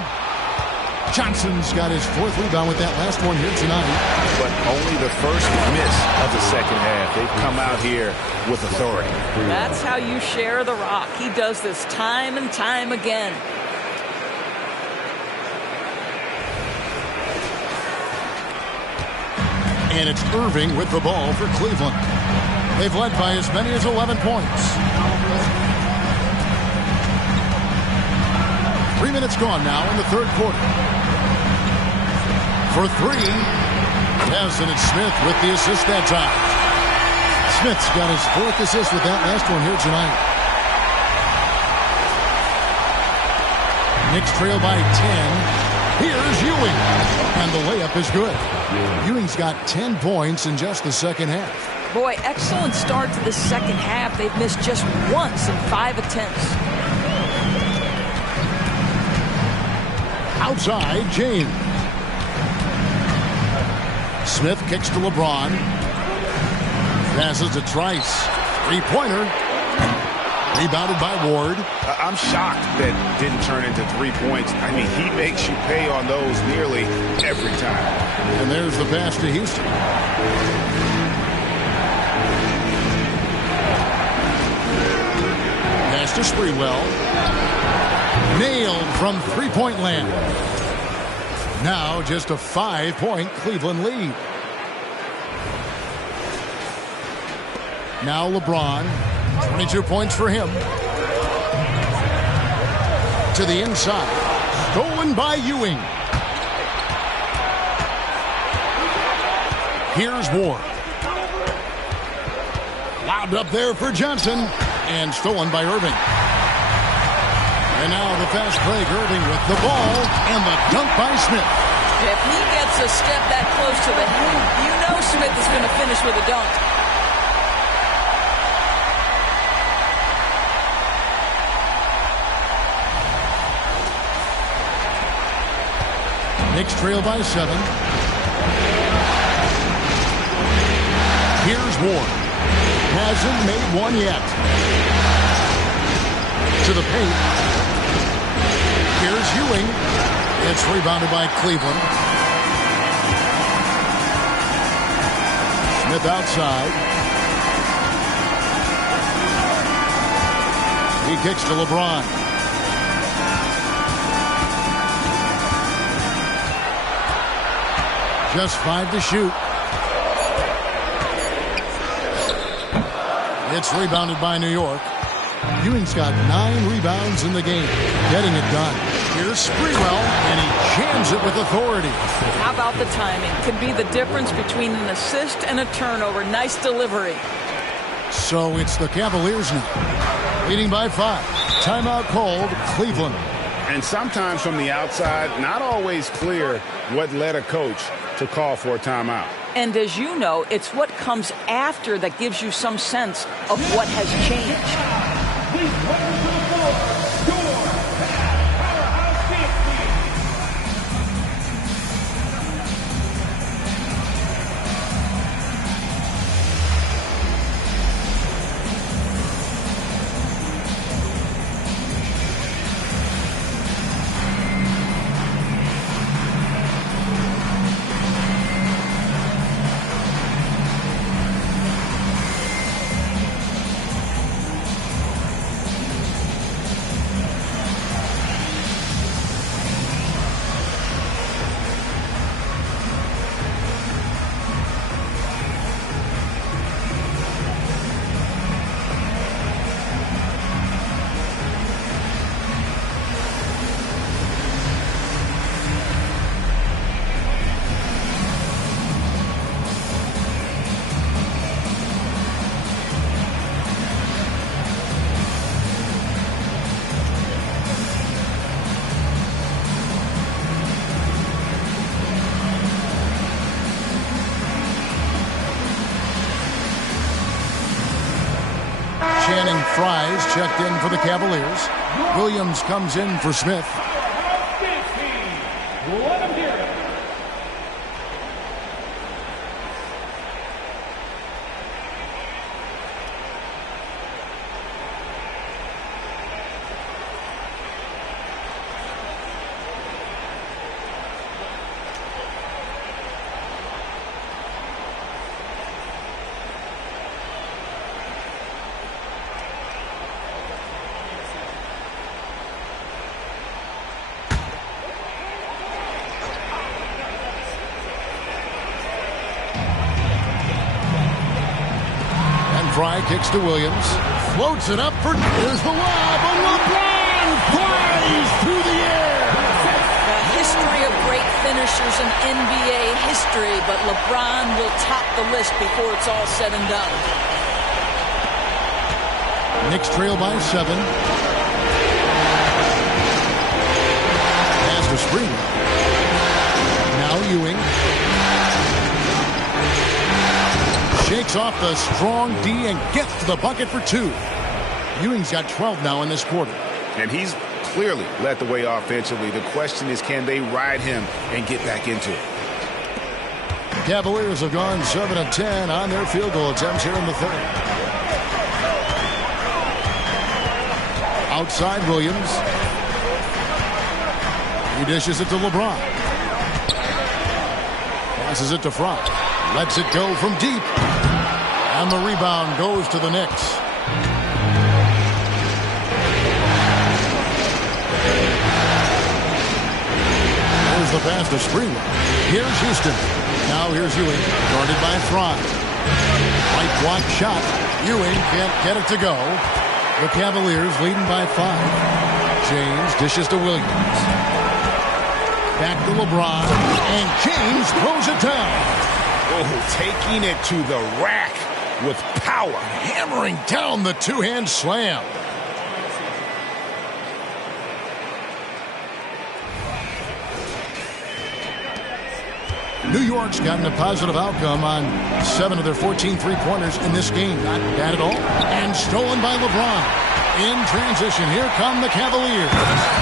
Johnson's got his 4th rebound with that last one here tonight. But only the first miss of the second half. They've come out here with authority. That's how you share the rock. He does this time and time again. And it's Irving with the ball for Cleveland. They've led by as many as 11 points. 3 minutes gone now in the third quarter. For 3, Townsend and Smith with the assist that time. Smith's got his 4th assist with that last one here tonight. Knicks trail by 10. Here's Ewing. And the layup is good. Ewing's got 10 points in just the second half. Boy, excellent start to the second half. They've missed just once in 5 attempts. Outside, James. Smith kicks to LeBron. Passes to Trice. 3-pointer. Rebounded by Ward. I'm shocked that didn't turn into 3 points. I mean, he makes you pay on those nearly every time. And there's the pass to Houston. Pass to Sprewell. Nailed from 3-point land. Now just a 5-point Cleveland lead. Now LeBron. 22 points for him. To the inside. Stolen by Ewing. Here's Ward. Lobbed up there for Johnson. And stolen by Irving. And now the fast break. Irving with the ball. And the dunk by Smith. If he gets a step that close to the hoop, you know Smith is going to finish with a dunk. Knicks trail by 7. Here's Ward. Hasn't made one yet. To the paint. Here's Ewing. It's rebounded by Cleveland. Smith outside. He kicks to LeBron. Just 5 to shoot. It's rebounded by New York. Ewing's got 9 rebounds in the game. Getting it done. Here's Sprewell, and he jams it with authority. How about the timing? Could be the difference between an assist and a turnover. Nice delivery. So it's the Cavaliers now. Leading by 5. Timeout called, Cleveland. And sometimes from the outside, not always clear what led a coach to call for a timeout. And as you know, it's what comes after that gives you some sense of what has changed. Fries checked in for the Cavaliers. Williams comes in for Smith. Let him hear it. Fry kicks to Williams. Floats it up for... Here's the lob, and LeBron flies through the air. A history of great finishers in NBA history, but LeBron will top the list before it's all said and done. Knicks trail by 7. Pass to Springer. Now Ewing. Shakes off the strong D and gets to the bucket for 2. Ewing's got 12 now in this quarter. And he's clearly led the way offensively. The question is, can they ride him and get back into it? The Cavaliers have gone 7 of 10 on their field goal attempts here in the third. Outside Williams. He dishes it to LeBron. Passes it to Fry. Lets it go from deep. And the rebound goes to the Knicks. There's the pass to Springer. Here's Houston. Now here's Ewing. Guarded by Fry. White block shot. Ewing can't get it to go. The Cavaliers leading by 5. James dishes to Williams. Back to LeBron. And James throws it down. Oh, taking it to the rack with power. Hammering down the two-hand slam. New York's gotten a positive outcome on 7 of their 14 three-pointers in this game. Not bad at all. And stolen by LeBron. In transition, here come the Cavaliers.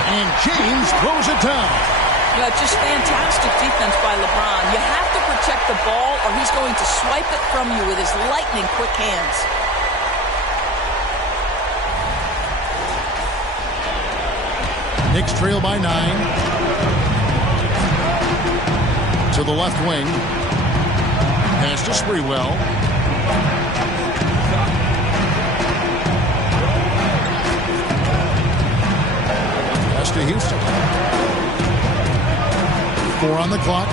And James throws it down. Yeah, just fantastic defense by LeBron. You have to protect the ball or he's going to swipe it from you with his lightning quick hands. Knicks trail by 9. To the left wing. Pass to Sprewell. Pass to Houston. 4 on the clock.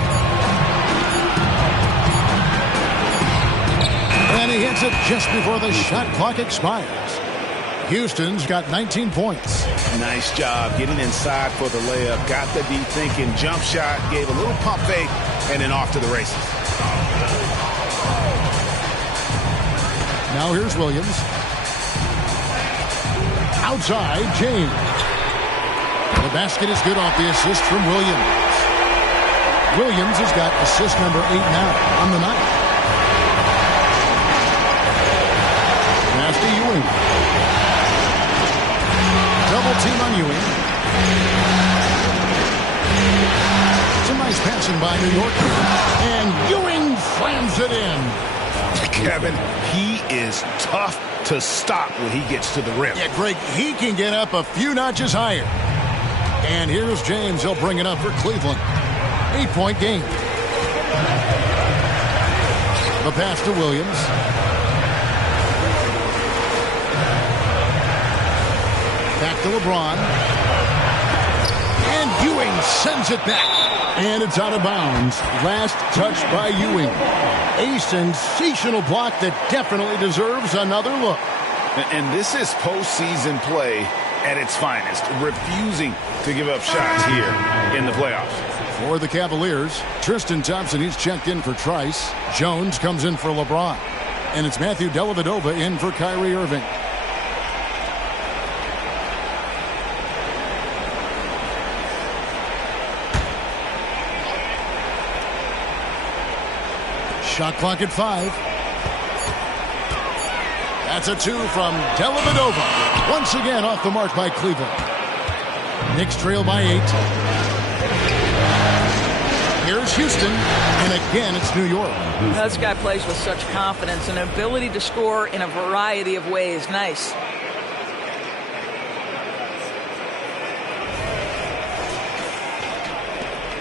And he hits it just before the shot clock expires. Houston's got 19 points. Nice job getting inside for the layup. Got the D thinking. Jump shot. Gave a little pump fake. And then off to the races. Now here's Williams. Outside, James. The basket is good off the assist from Williams. Williams has got assist number 8 now on the night. Pass to Ewing. Double team on Ewing. Some nice passing by New York. And Ewing slams it in. Kevin, he is tough to stop when he gets to the rim. Yeah, Greg, he can get up a few notches higher. And here's James. He'll bring it up for Cleveland. 8-point game. The pass to Williams. Back to LeBron. And Ewing sends it back. And it's out of bounds. Last touch by Ewing. A sensational block that definitely deserves another look. And this is postseason play at its finest. Refusing to give up shots here in the playoffs. For the Cavaliers, Tristan Thompson, he's checked in for Trice. Jones comes in for LeBron. And it's Matthew Dellavedova in for Kyrie Irving. Shot clock at 5. That's a 2 from Dellavedova. Once again off the mark by Cleveland. Knicks trail by 8. Here's Houston, and again it's New York. This guy plays with such confidence and ability to score in a variety of ways. Nice.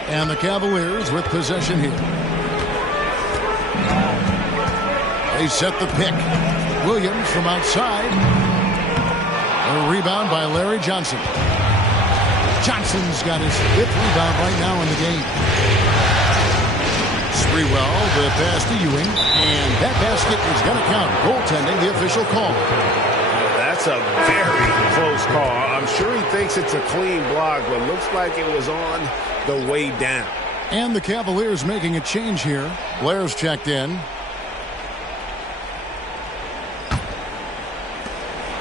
And the Cavaliers with possession here. They set the pick. Williams from outside. A rebound by Larry Johnson. Johnson's got his 5th rebound right now in the game. Sprewell, the pass to Ewing. And that basket is going to count. Goaltending, the official call. That's a very close call. I'm sure he thinks it's a clean block, but looks like it was on the way down. And the Cavaliers making a change here. Blair's checked in.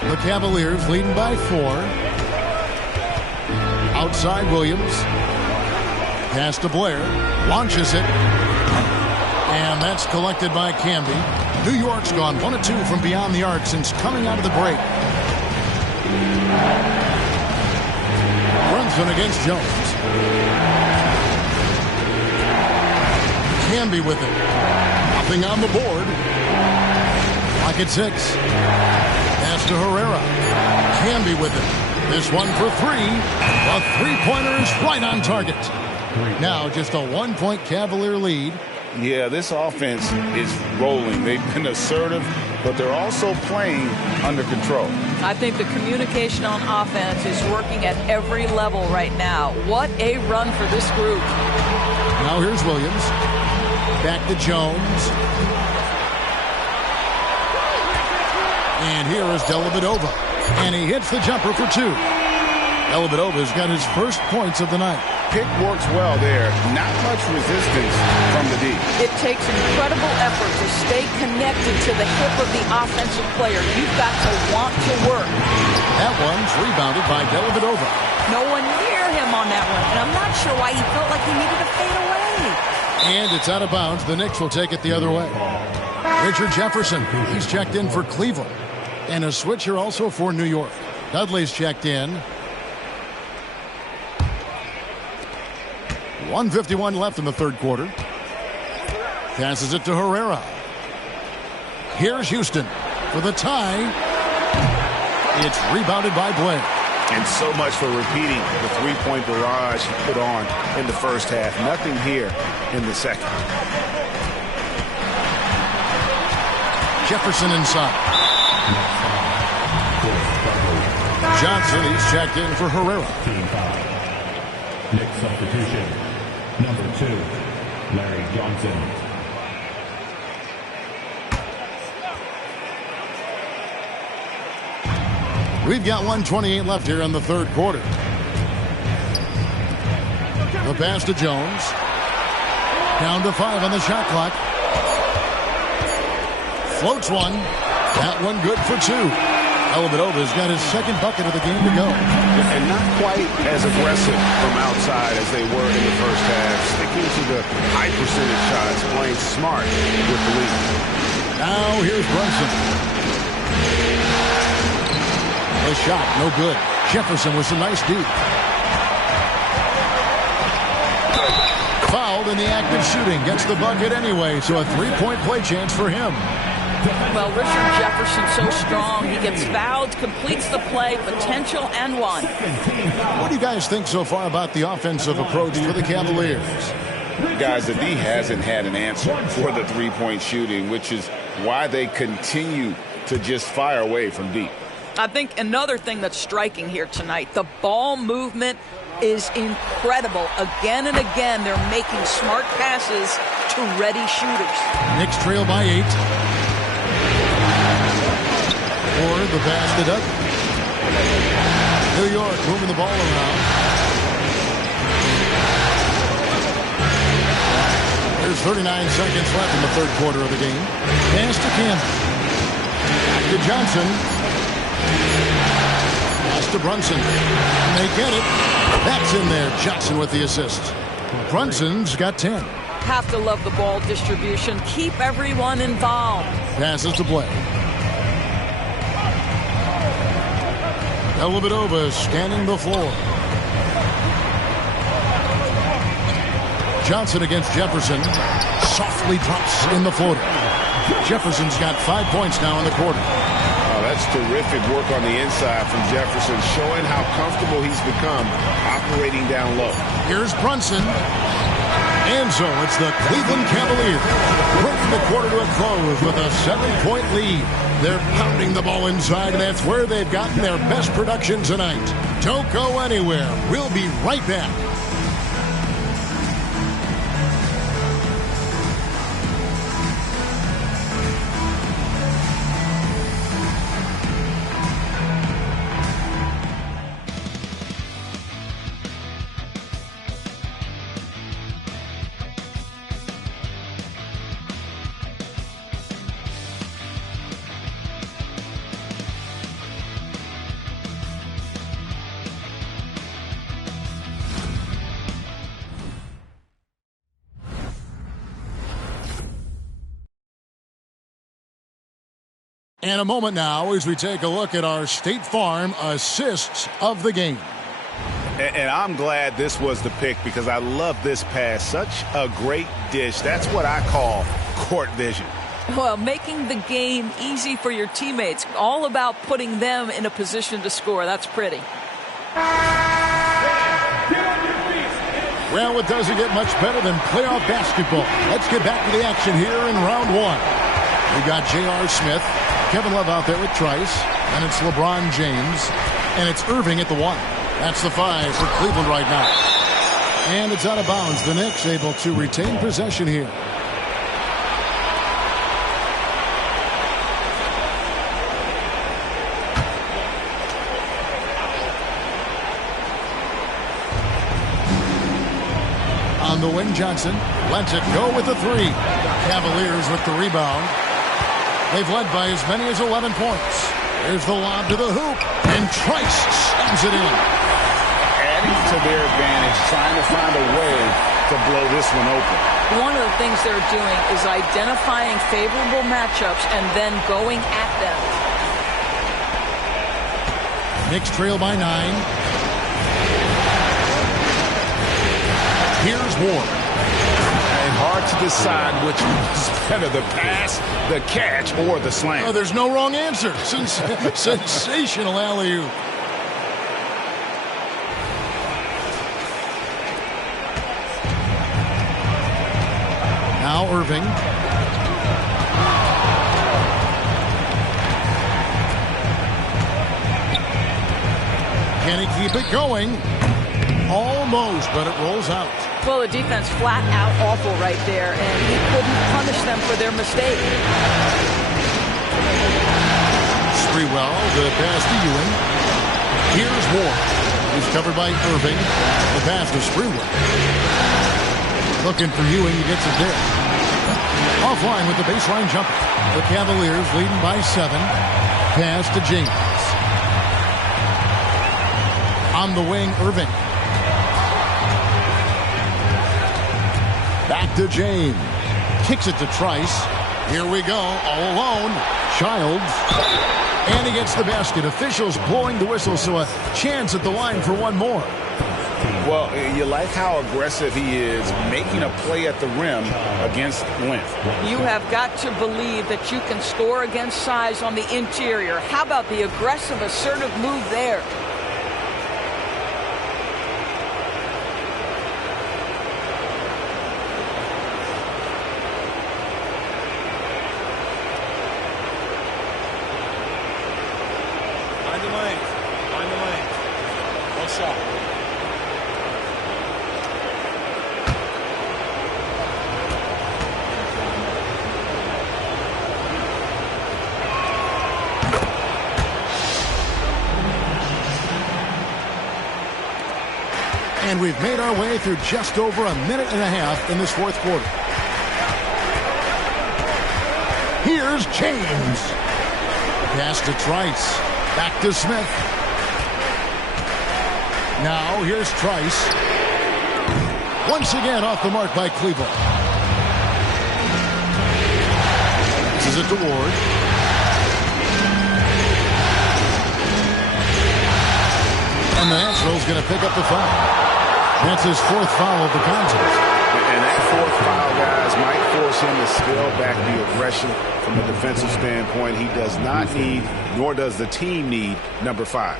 The Cavaliers leading by 4. Outside Williams. Pass to Blair. Launches it. And that's collected by Camby. New York's gone 1 of 2 from beyond the arc since coming out of the break. Brunson against Jones. Camby with it. Nothing on the board. Clock at 6. Pass to Herrera. Camby with it. This one for 3. The three-pointer is right on target. Now just a 1-point Cavalier lead. Yeah, this offense is rolling. They've been assertive, but they're also playing under control. I think the communication on offense is working at every level right now. What a run for this group. Now here's Williams. Back to Jones. And here is Dellavedova. And he hits the jumper for 2. Dellavedova's got his first points of the night. Pick works well there. Not much resistance from the D. It takes incredible effort to stay connected to the hip of the offensive player. You've got to want to work. That one's rebounded by Dellavedova. No one near him on that one. And I'm not sure why he felt like he needed to fade away. And it's out of bounds. The Knicks will take it the other way. Richard Jefferson, he's checked in for Cleveland. And a switcher also for New York. Dudley's checked in. 1:51 left in the third quarter. Passes it to Herrera. Here's Houston for the tie. It's rebounded by Blair. And so much for repeating the three-point barrage he put on in the first half. Nothing here in the second. Jefferson inside. Johnson, he's checked in for Herrera. Team foul. Knicks substitution. Number 2, Larry Johnson. We've got 1:28 left here in the third quarter. The pass to Jones. Down to 5 on the shot clock. Floats one. That one good for 2. Dellavedova's got his second bucket of the game to go. And not quite as aggressive from outside as they were in the first half. Sticking to the high percentage shots, playing smart with the lead. Now here's Brunson. A shot, no good. Jefferson with some nice deep. Fouled in the act of shooting. Gets the bucket anyway, so a 3-point play chance for him. Well, Richard Jefferson so strong. He gets fouled, completes the play, potential, and one. What do you guys think so far about the offensive approach for the Cavaliers? Guys, the D hasn't had an answer for the three-point shooting, which is why they continue to just fire away from deep. I think another thing that's striking here tonight, the ball movement is incredible. Again and again, they're making smart passes to ready shooters. Knicks trail by 8. Or the pass to Dudley. New York moving the ball around. There's 39 seconds left in the third quarter of the game. Pass to Campbell. Back to Johnson. Pass to Brunson. And they get it. That's in there. Johnson with the assist. Brunson's got 10. Have to love the ball distribution. Keep everyone involved. Passes to Blair. Dellavedova scanning the floor. Johnson against Jefferson. Softly drops in the floater. Jefferson's got 5 points now in the quarter. Oh, that's terrific work on the inside from Jefferson, showing how comfortable he's become operating down low. Here's Brunson. And so it's the Cleveland Cavaliers bringing the quarter to a close with a 7-point lead. They're pounding the ball inside, and that's where they've gotten their best production tonight. Don't go anywhere. We'll be right back. And a moment now as we take a look at our State Farm assists of the game. And I'm glad this was the pick because I love this pass. Such a great dish. That's what I call court vision. Well, making the game easy for your teammates. All about putting them in a position to score. That's pretty. Well, it doesn't get much better than playoff basketball. Let's get back to the action here in round one. We got J.R. Smith. Kevin Love out there with Trice, and it's LeBron James, and it's Irving at the 1. That's the 5 for Cleveland right now. And it's out of bounds. The Knicks able to retain possession here. On the wing, Johnson lets it go with the 3. Cavaliers with the rebound. They've led by as many as 11 points. There's the lob to the hoop, and Trice slams it in. Adding to their advantage, trying to find a way to blow this one open. One of the things they're doing is identifying favorable matchups and then going at them. Knicks trail by 9. Here's Ward. And hard to decide which was better, the pass, the catch, or the slam. Oh, there's no wrong answer. Sensational alley-oop. Now Irving. Can he keep it going? Almost, but it rolls out. Well, the defense flat out awful right there, and he couldn't punish them for their mistake. Sprewell, the pass to Ewing. Here's Ward. He's covered by Irving. The pass to Sprewell. Looking for Ewing, he gets it there. Offline with the baseline jumper. The Cavaliers leading by 7. Pass to James. On the wing, Irving. Back to James. Kicks it to Trice. Here we go, all alone. Childs. And he gets the basket. Officials blowing the whistle, so a chance at the line for one more. Well, you like how aggressive he is, making a play at the rim against length. You have got to believe that you can score against size on the interior. How about the aggressive, assertive move there? And we've made our way through just over a minute and a half in this fourth quarter. Here's James. Pass to Trice. Back to Smith. Now here's Trice. Once again off the mark by Cleveland. This is it to Ward. And the Nationals going to pick up the foul. That's his 4th foul of the contest. And that fourth foul, guys, might force him to scale back the aggression from a defensive standpoint. He does not need, nor does the team need, number 5.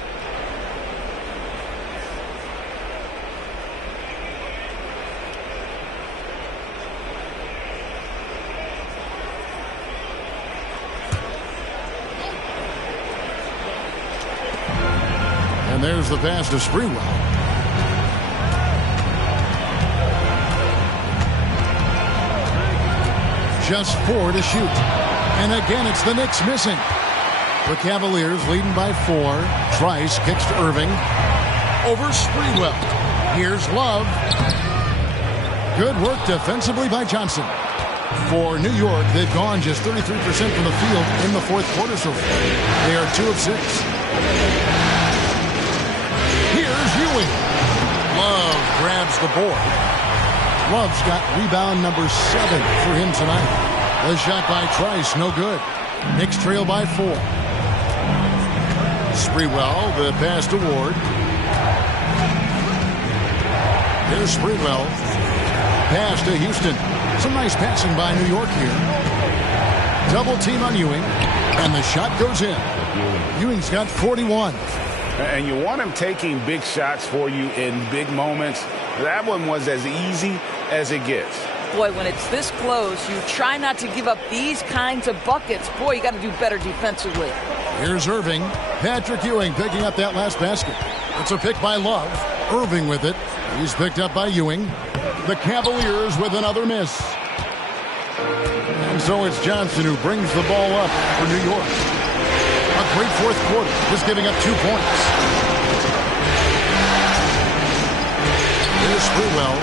And there's the pass to Sprewell. Just 4 to shoot. And again, it's the Knicks missing. The Cavaliers leading by 4. Trice kicks to Irving. Over Sprewell. Here's Love. Good work defensively by Johnson. For New York, they've gone just 33% from the field in the fourth quarter so far. They are 2 of 6. Here's Ewing. Love grabs the board. Love's got rebound number 7 for him tonight. The shot by Trice, no good. Knicks trail by 4. Sprewell, the pass to Ward. Here's Sprewell. Pass to Houston. Some nice passing by New York here. Double team on Ewing. And the shot goes in. Ewing's got 41. And you want him taking big shots for you in big moments. That one was as easy as it gets. Boy, when it's this close, you try not to give up these kinds of buckets. Boy, you got to do better defensively. Here's Irving. Patrick Ewing picking up that last basket. It's a pick by Love. Irving with it. He's picked up by Ewing. The Cavaliers with another miss. And so it's Johnson who brings the ball up for New York. A great fourth quarter, just giving up 2 points. Here's Sprewell.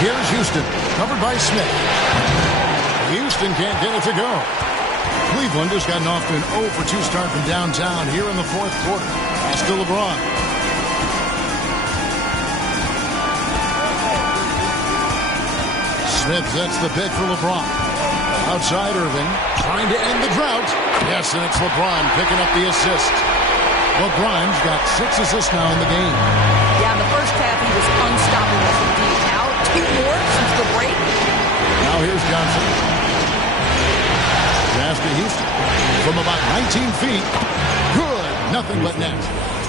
Here's Houston, covered by Smith. Houston can't get it to go. Cleveland has gotten off to an 0 for 2 start from downtown here in the fourth quarter. Pass to LeBron. Smith sets the pick for LeBron. Outside Irving, trying to end the drought. Yes, and it's LeBron picking up the assist. LeBron's got 6 assists now in the game. Yeah, in the first half, he was unstoppable indeed. Now, 2 more since the break. Now here's Johnson. Pass to Houston. From about 19 feet. Good. Nothing but net.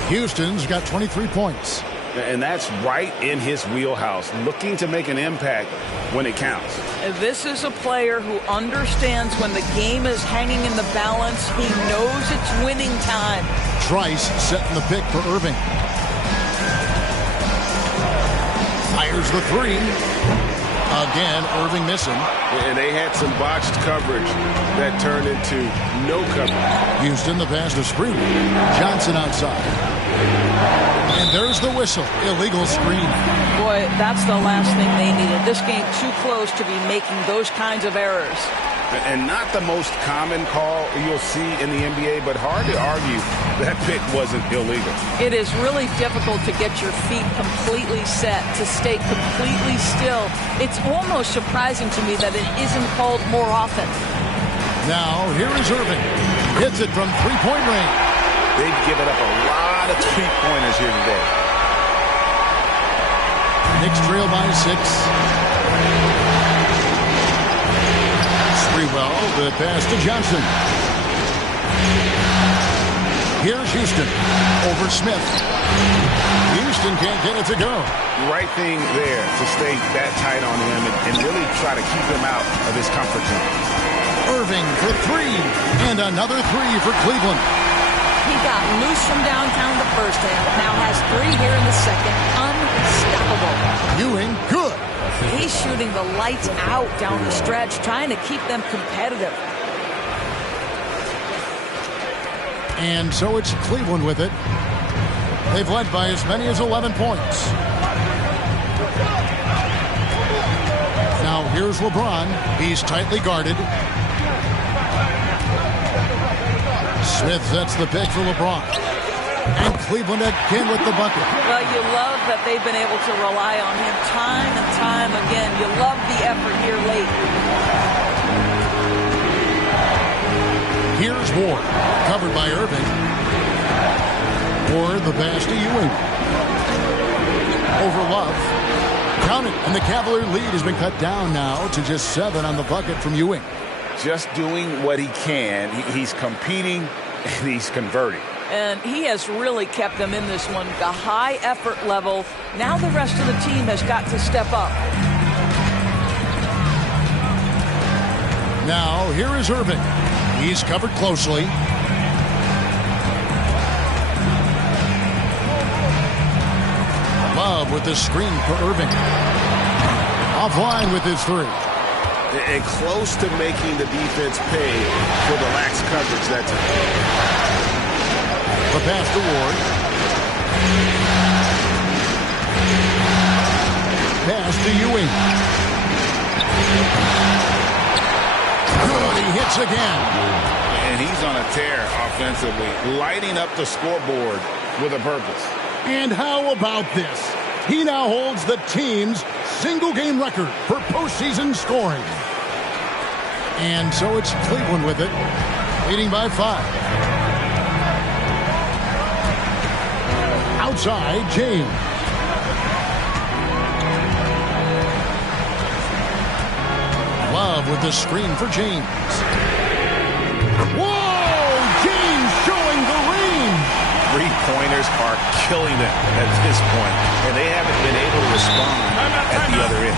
Houston's got 23 points. And that's right in his wheelhouse, looking to make an impact when it counts. This is a player who understands when the game is hanging in the balance. He knows it's winning time. Trice setting the pick for Irving. Fires the 3. Again, Irving missing. And they had some botched coverage that turned into no coverage. Houston, the pass to Sprewell. Johnson outside. And there's the whistle. Illegal screen. Boy, that's the last thing they needed. This game too close to be making those kinds of errors. And not the most common call you'll see in the NBA, but hard to argue that pick wasn't illegal. It is really difficult to get your feet completely set, to stay completely still. It's almost surprising to me that it isn't called more often. Now, here is Irving. Hits it from three-point range. They've given up a lot of three-pointers here today. Knicks trail by 6. Sprewell, the pass to Johnson. Here's Houston. Over Smith. Houston can't get it to go. Right thing there to stay that tight on him and really try to keep him out of his comfort zone. Irving for 3. And another 3 for Cleveland. He got loose from downtown the first half. Now has 3 here in the second. Unstoppable. Ewing, good. He's shooting the lights out down the stretch, trying to keep them competitive. And so it's Cleveland with it. They've led by as many as 11 points. Now here's LeBron. He's tightly guarded. Smith sets the pick for LeBron. And Cleveland again with the bucket. Well, you love that they've been able to rely on him time and time again. You love the effort here late. Here's Ward, covered by Irving. Ward, the pass to Ewing. Over Love. Count it, and the Cavalier lead has been cut down now to just 7 on the bucket from Ewing. Just doing what he can. He's competing, and he's converting. And he has really kept them in this one. The high effort level. Now the rest of the team has got to step up. Now, here is Irving. He's covered closely. Love with the screen for Irving. Offline with his 3. And close to making the defense pay for the lax coverage that time. The pass to Ward. Pass to Ewing. Good, he hits again. And he's on a tear offensively, lighting up the scoreboard with a purpose. And how about this? He now holds the team's single-game record for postseason scoring. And so it's Cleveland with it, leading by 5. Outside, James. Love with the screen for James. Whoa! James showing the range. 3-pointers are killing them at this point, and they haven't been able to respond at the other end.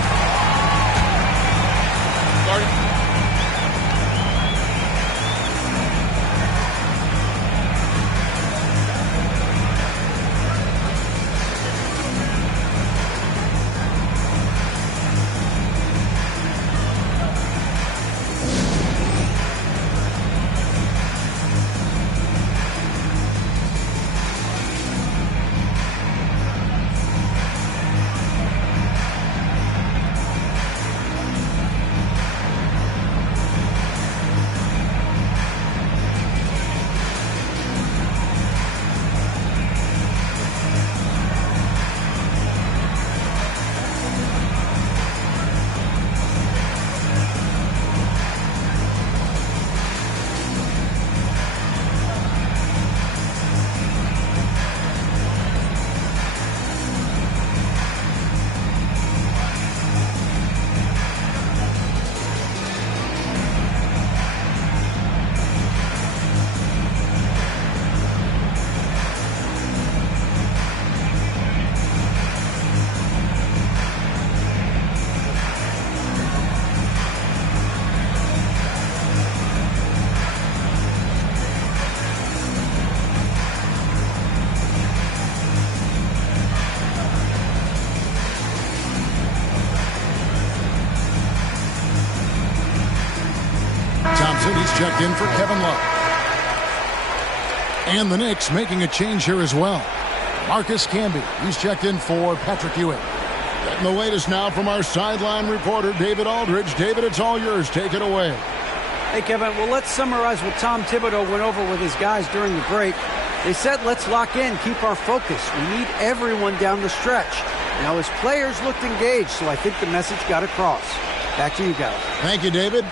He's checked in for Kevin Love. And the Knicks making a change here as well. Marcus Camby, he's checked in for Patrick Ewing. Getting the latest now from our sideline reporter, David Aldridge. David, it's all yours. Take it away. Hey, Kevin, well, let's summarize what Tom Thibodeau went over with his guys during the break. They said, let's lock in, keep our focus. We need everyone down the stretch. Now, his players looked engaged, so I think the message got across. Back to you guys. Thank you, David.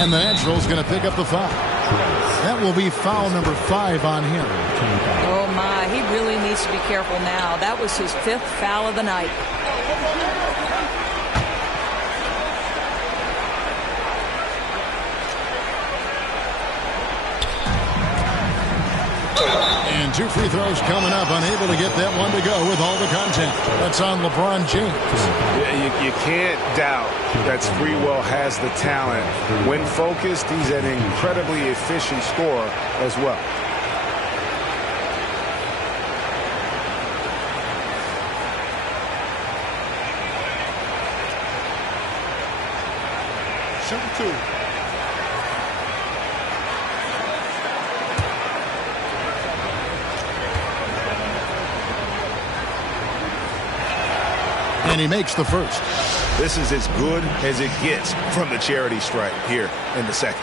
And the Natural's going to pick up the foul. That will be foul number 5 on him. Oh, my. He really needs to be careful now. That was his 5th foul of the night. And 2 free throws coming up. Unable to get that one to go with all the contact. That's on LeBron James. You can't doubt that Sprewell has the talent. When focused, he's an incredibly efficient scorer as well. Shot 2. And he makes the first. This is as good as it gets from the charity stripe here in the second.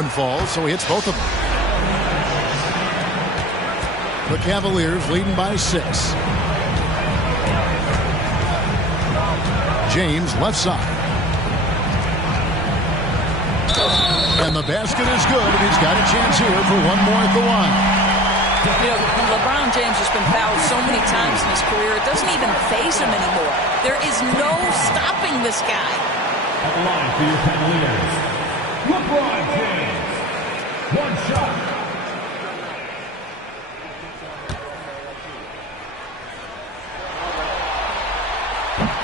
one falls, so he hits both of them. The Cavaliers leading by 6. James left side. And the basket is good, and he's got a chance here for one more at the line. You know, LeBron James has been fouled so many times in his career, it doesn't even faze him anymore. There is no stopping this guy. At the line for your Cavaliers, LeBron James. One shot.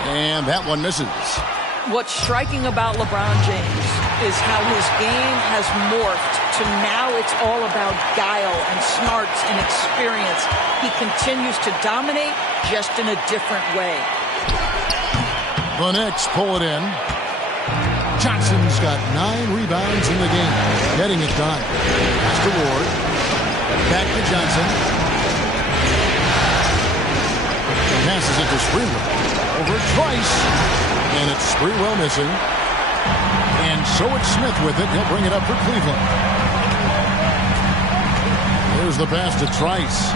And that one misses. What's striking about LeBron James is how his game has morphed to now it's all about guile and smarts and experience. He continues to dominate just in a different way. The Knicks pull it in. Johnson's got 9 rebounds in the game. Getting it done. Pass to Ward. Back to Johnson. Passes it to Sprewell. Over Trice. And it's Sprewell missing. And so it's Smith with it. He'll bring it up for Cleveland. There's the pass to Trice.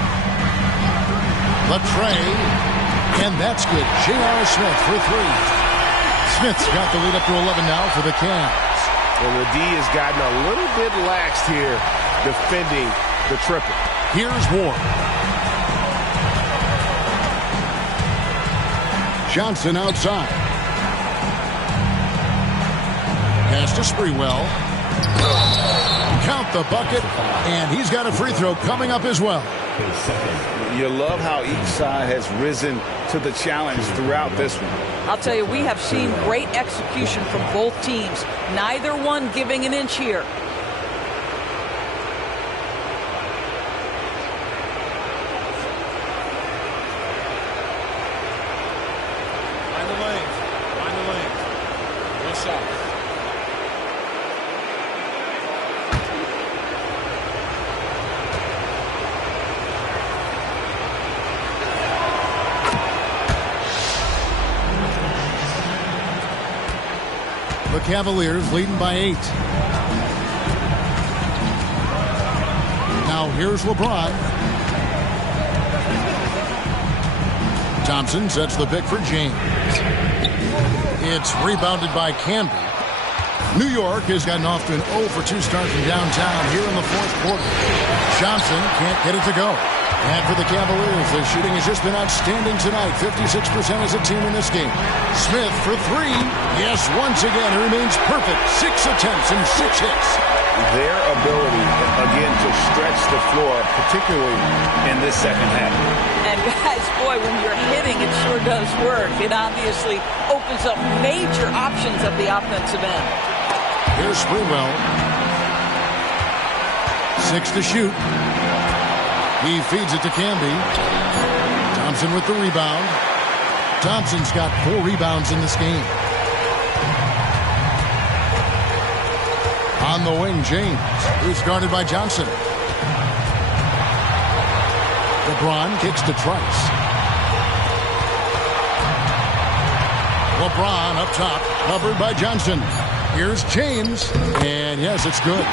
Latre. And that's good. J.R. Smith for 3. Smith's got the lead up to 11 now for the Cavs. Well, the D has gotten a little bit laxed here defending the triple. Here's Ward. Johnson outside. Pass to Sprewell. Count the bucket, and he's got a free throw coming up as well. You love how each side has risen to the challenge throughout this one. I'll tell you, we have seen great execution from both teams. Neither one giving an inch here. Find the lanes. Find the lanes. One shot. The Cavaliers leading by 8. Now here's LeBron. Thompson sets the pick for James. It's rebounded by Canby. New York has gotten off to an 0 for 2 start from downtown here in the 4th quarter. Johnson can't get it to go. And for the Cavaliers, their shooting has just been outstanding tonight. 56% as a team in this game. Smith for 3. Yes, once again, it remains perfect. 6 attempts and 6 hits. Their ability, again, to stretch the floor, particularly in this second half. And guys, boy, when you're hitting, it sure does work. It obviously opens up major options at the offensive end. Here's Sprewell. 6 to shoot. He feeds it to Canby. Thompson with the rebound. Thompson's got 4 rebounds in this game. On the wing, James, who's guarded by Johnson. LeBron kicks to Trice. LeBron up top, covered by Johnson. Here's James, and yes, it's good.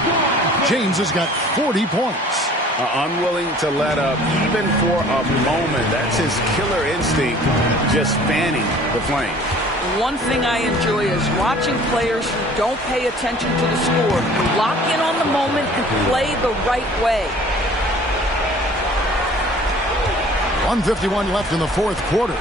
James has got 40 points. Unwilling to let up even for a moment. That's his killer instinct, just fanning the flame. One thing I enjoy is watching players who don't pay attention to the score, who lock in on the moment and play the right way. 1:51 left in the 4th quarter.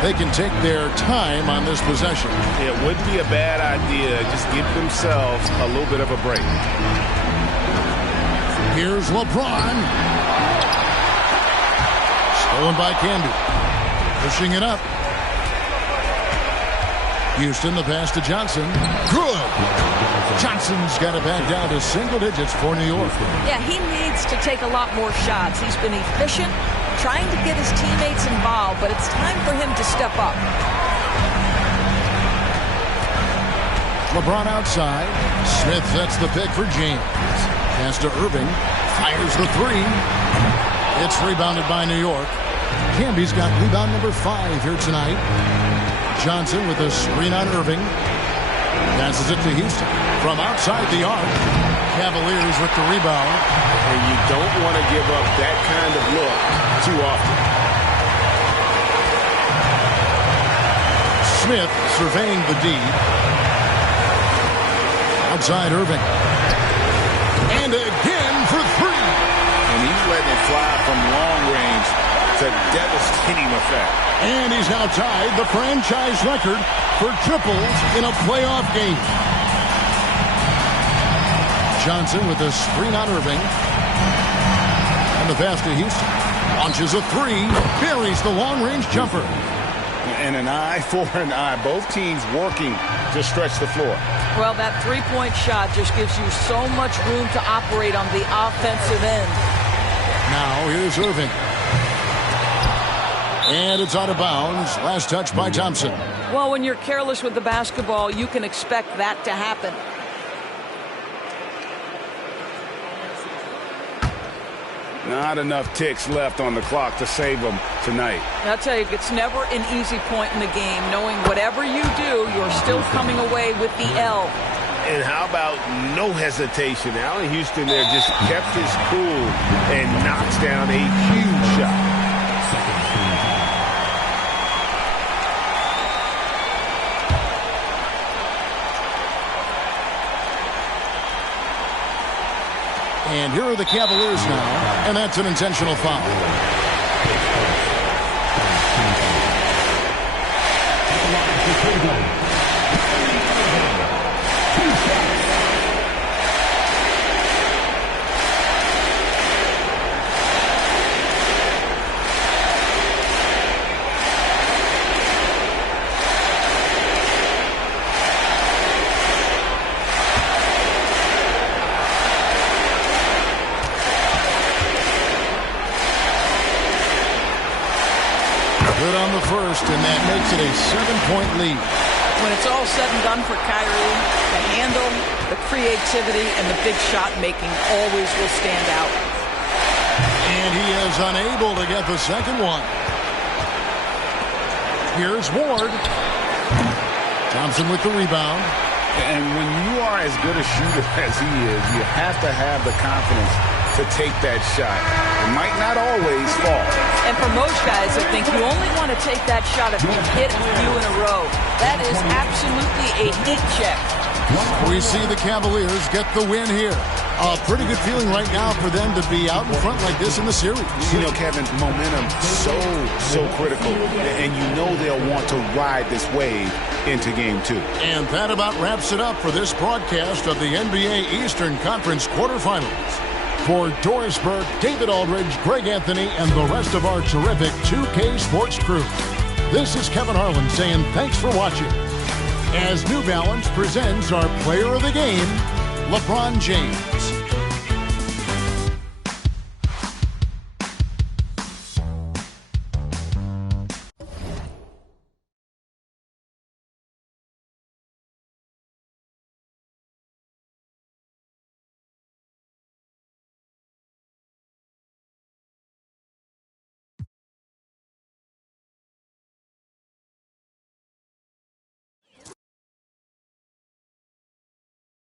They can take their time on this possession. It wouldn't be a bad idea. Just give themselves a little bit of a break. Here's LeBron. Stolen by Canby. Pushing it up. Houston, the pass to Johnson. Good. Johnson's got it back down to single digits for New York. Yeah, he needs to take a lot more shots. He's been efficient, trying to get his teammates involved, but it's time for him to step up. LeBron outside. Smith sets the pick for James. Pass to Irving. Fires the 3. It's rebounded by New York. Canby's got rebound number 5 here tonight. Johnson with a screen on Irving. Passes it to Houston from outside the arc. Cavaliers with the rebound. And you don't want to give up that kind of look too often. Smith surveying the D. Outside Irving. And again for three. And he's letting it fly from long range to devastating effect. And he's now tied the franchise record for triples in a playoff game. Johnson with a screen on Irving. And the pass to Houston. Launches a three. Buries the long-range jumper. And an eye for an eye. Both teams working to stretch the floor. Well, that three-point shot just gives you so much room to operate on the offensive end. Now here's Irving. And it's out of bounds. Last touch by Thompson. Well, when you're careless with the basketball, you can expect that to happen. Not enough ticks left on the clock to save them tonight. I'll tell you, it's never an easy point in the game, knowing whatever you do, you're still coming away with the L. And how about no hesitation? Allen Houston there just kept his cool and knocks down a huge shot. And here are the Cavaliers now, and that's an intentional foul. Good on the first, and that makes it a 7-point lead. When it's all said and done for Kyrie, the handle, the creativity, and the big shot making always will stand out. And he is unable to get the second one. Here's Ward. Thompson with the rebound. And when you are as good a shooter as he is, you have to have the confidence to take that shot. It might not always fall. And for most guys, I think you only want to take that shot if you hit a few in a row. That is absolutely a heat check. We see the Cavaliers get the win here. A pretty good feeling right now for them to be out in front like this in the series. You know, Kevin, momentum so critical. And you know they'll want to ride this wave into game 2. And that about wraps it up for this broadcast of the NBA Eastern Conference quarterfinals. For Doris Burke, David Aldridge, Greg Anthony, and the rest of our terrific 2K Sports crew, this is Kevin Harlan saying thanks for watching. As New Balance presents our player of the game, LeBron James.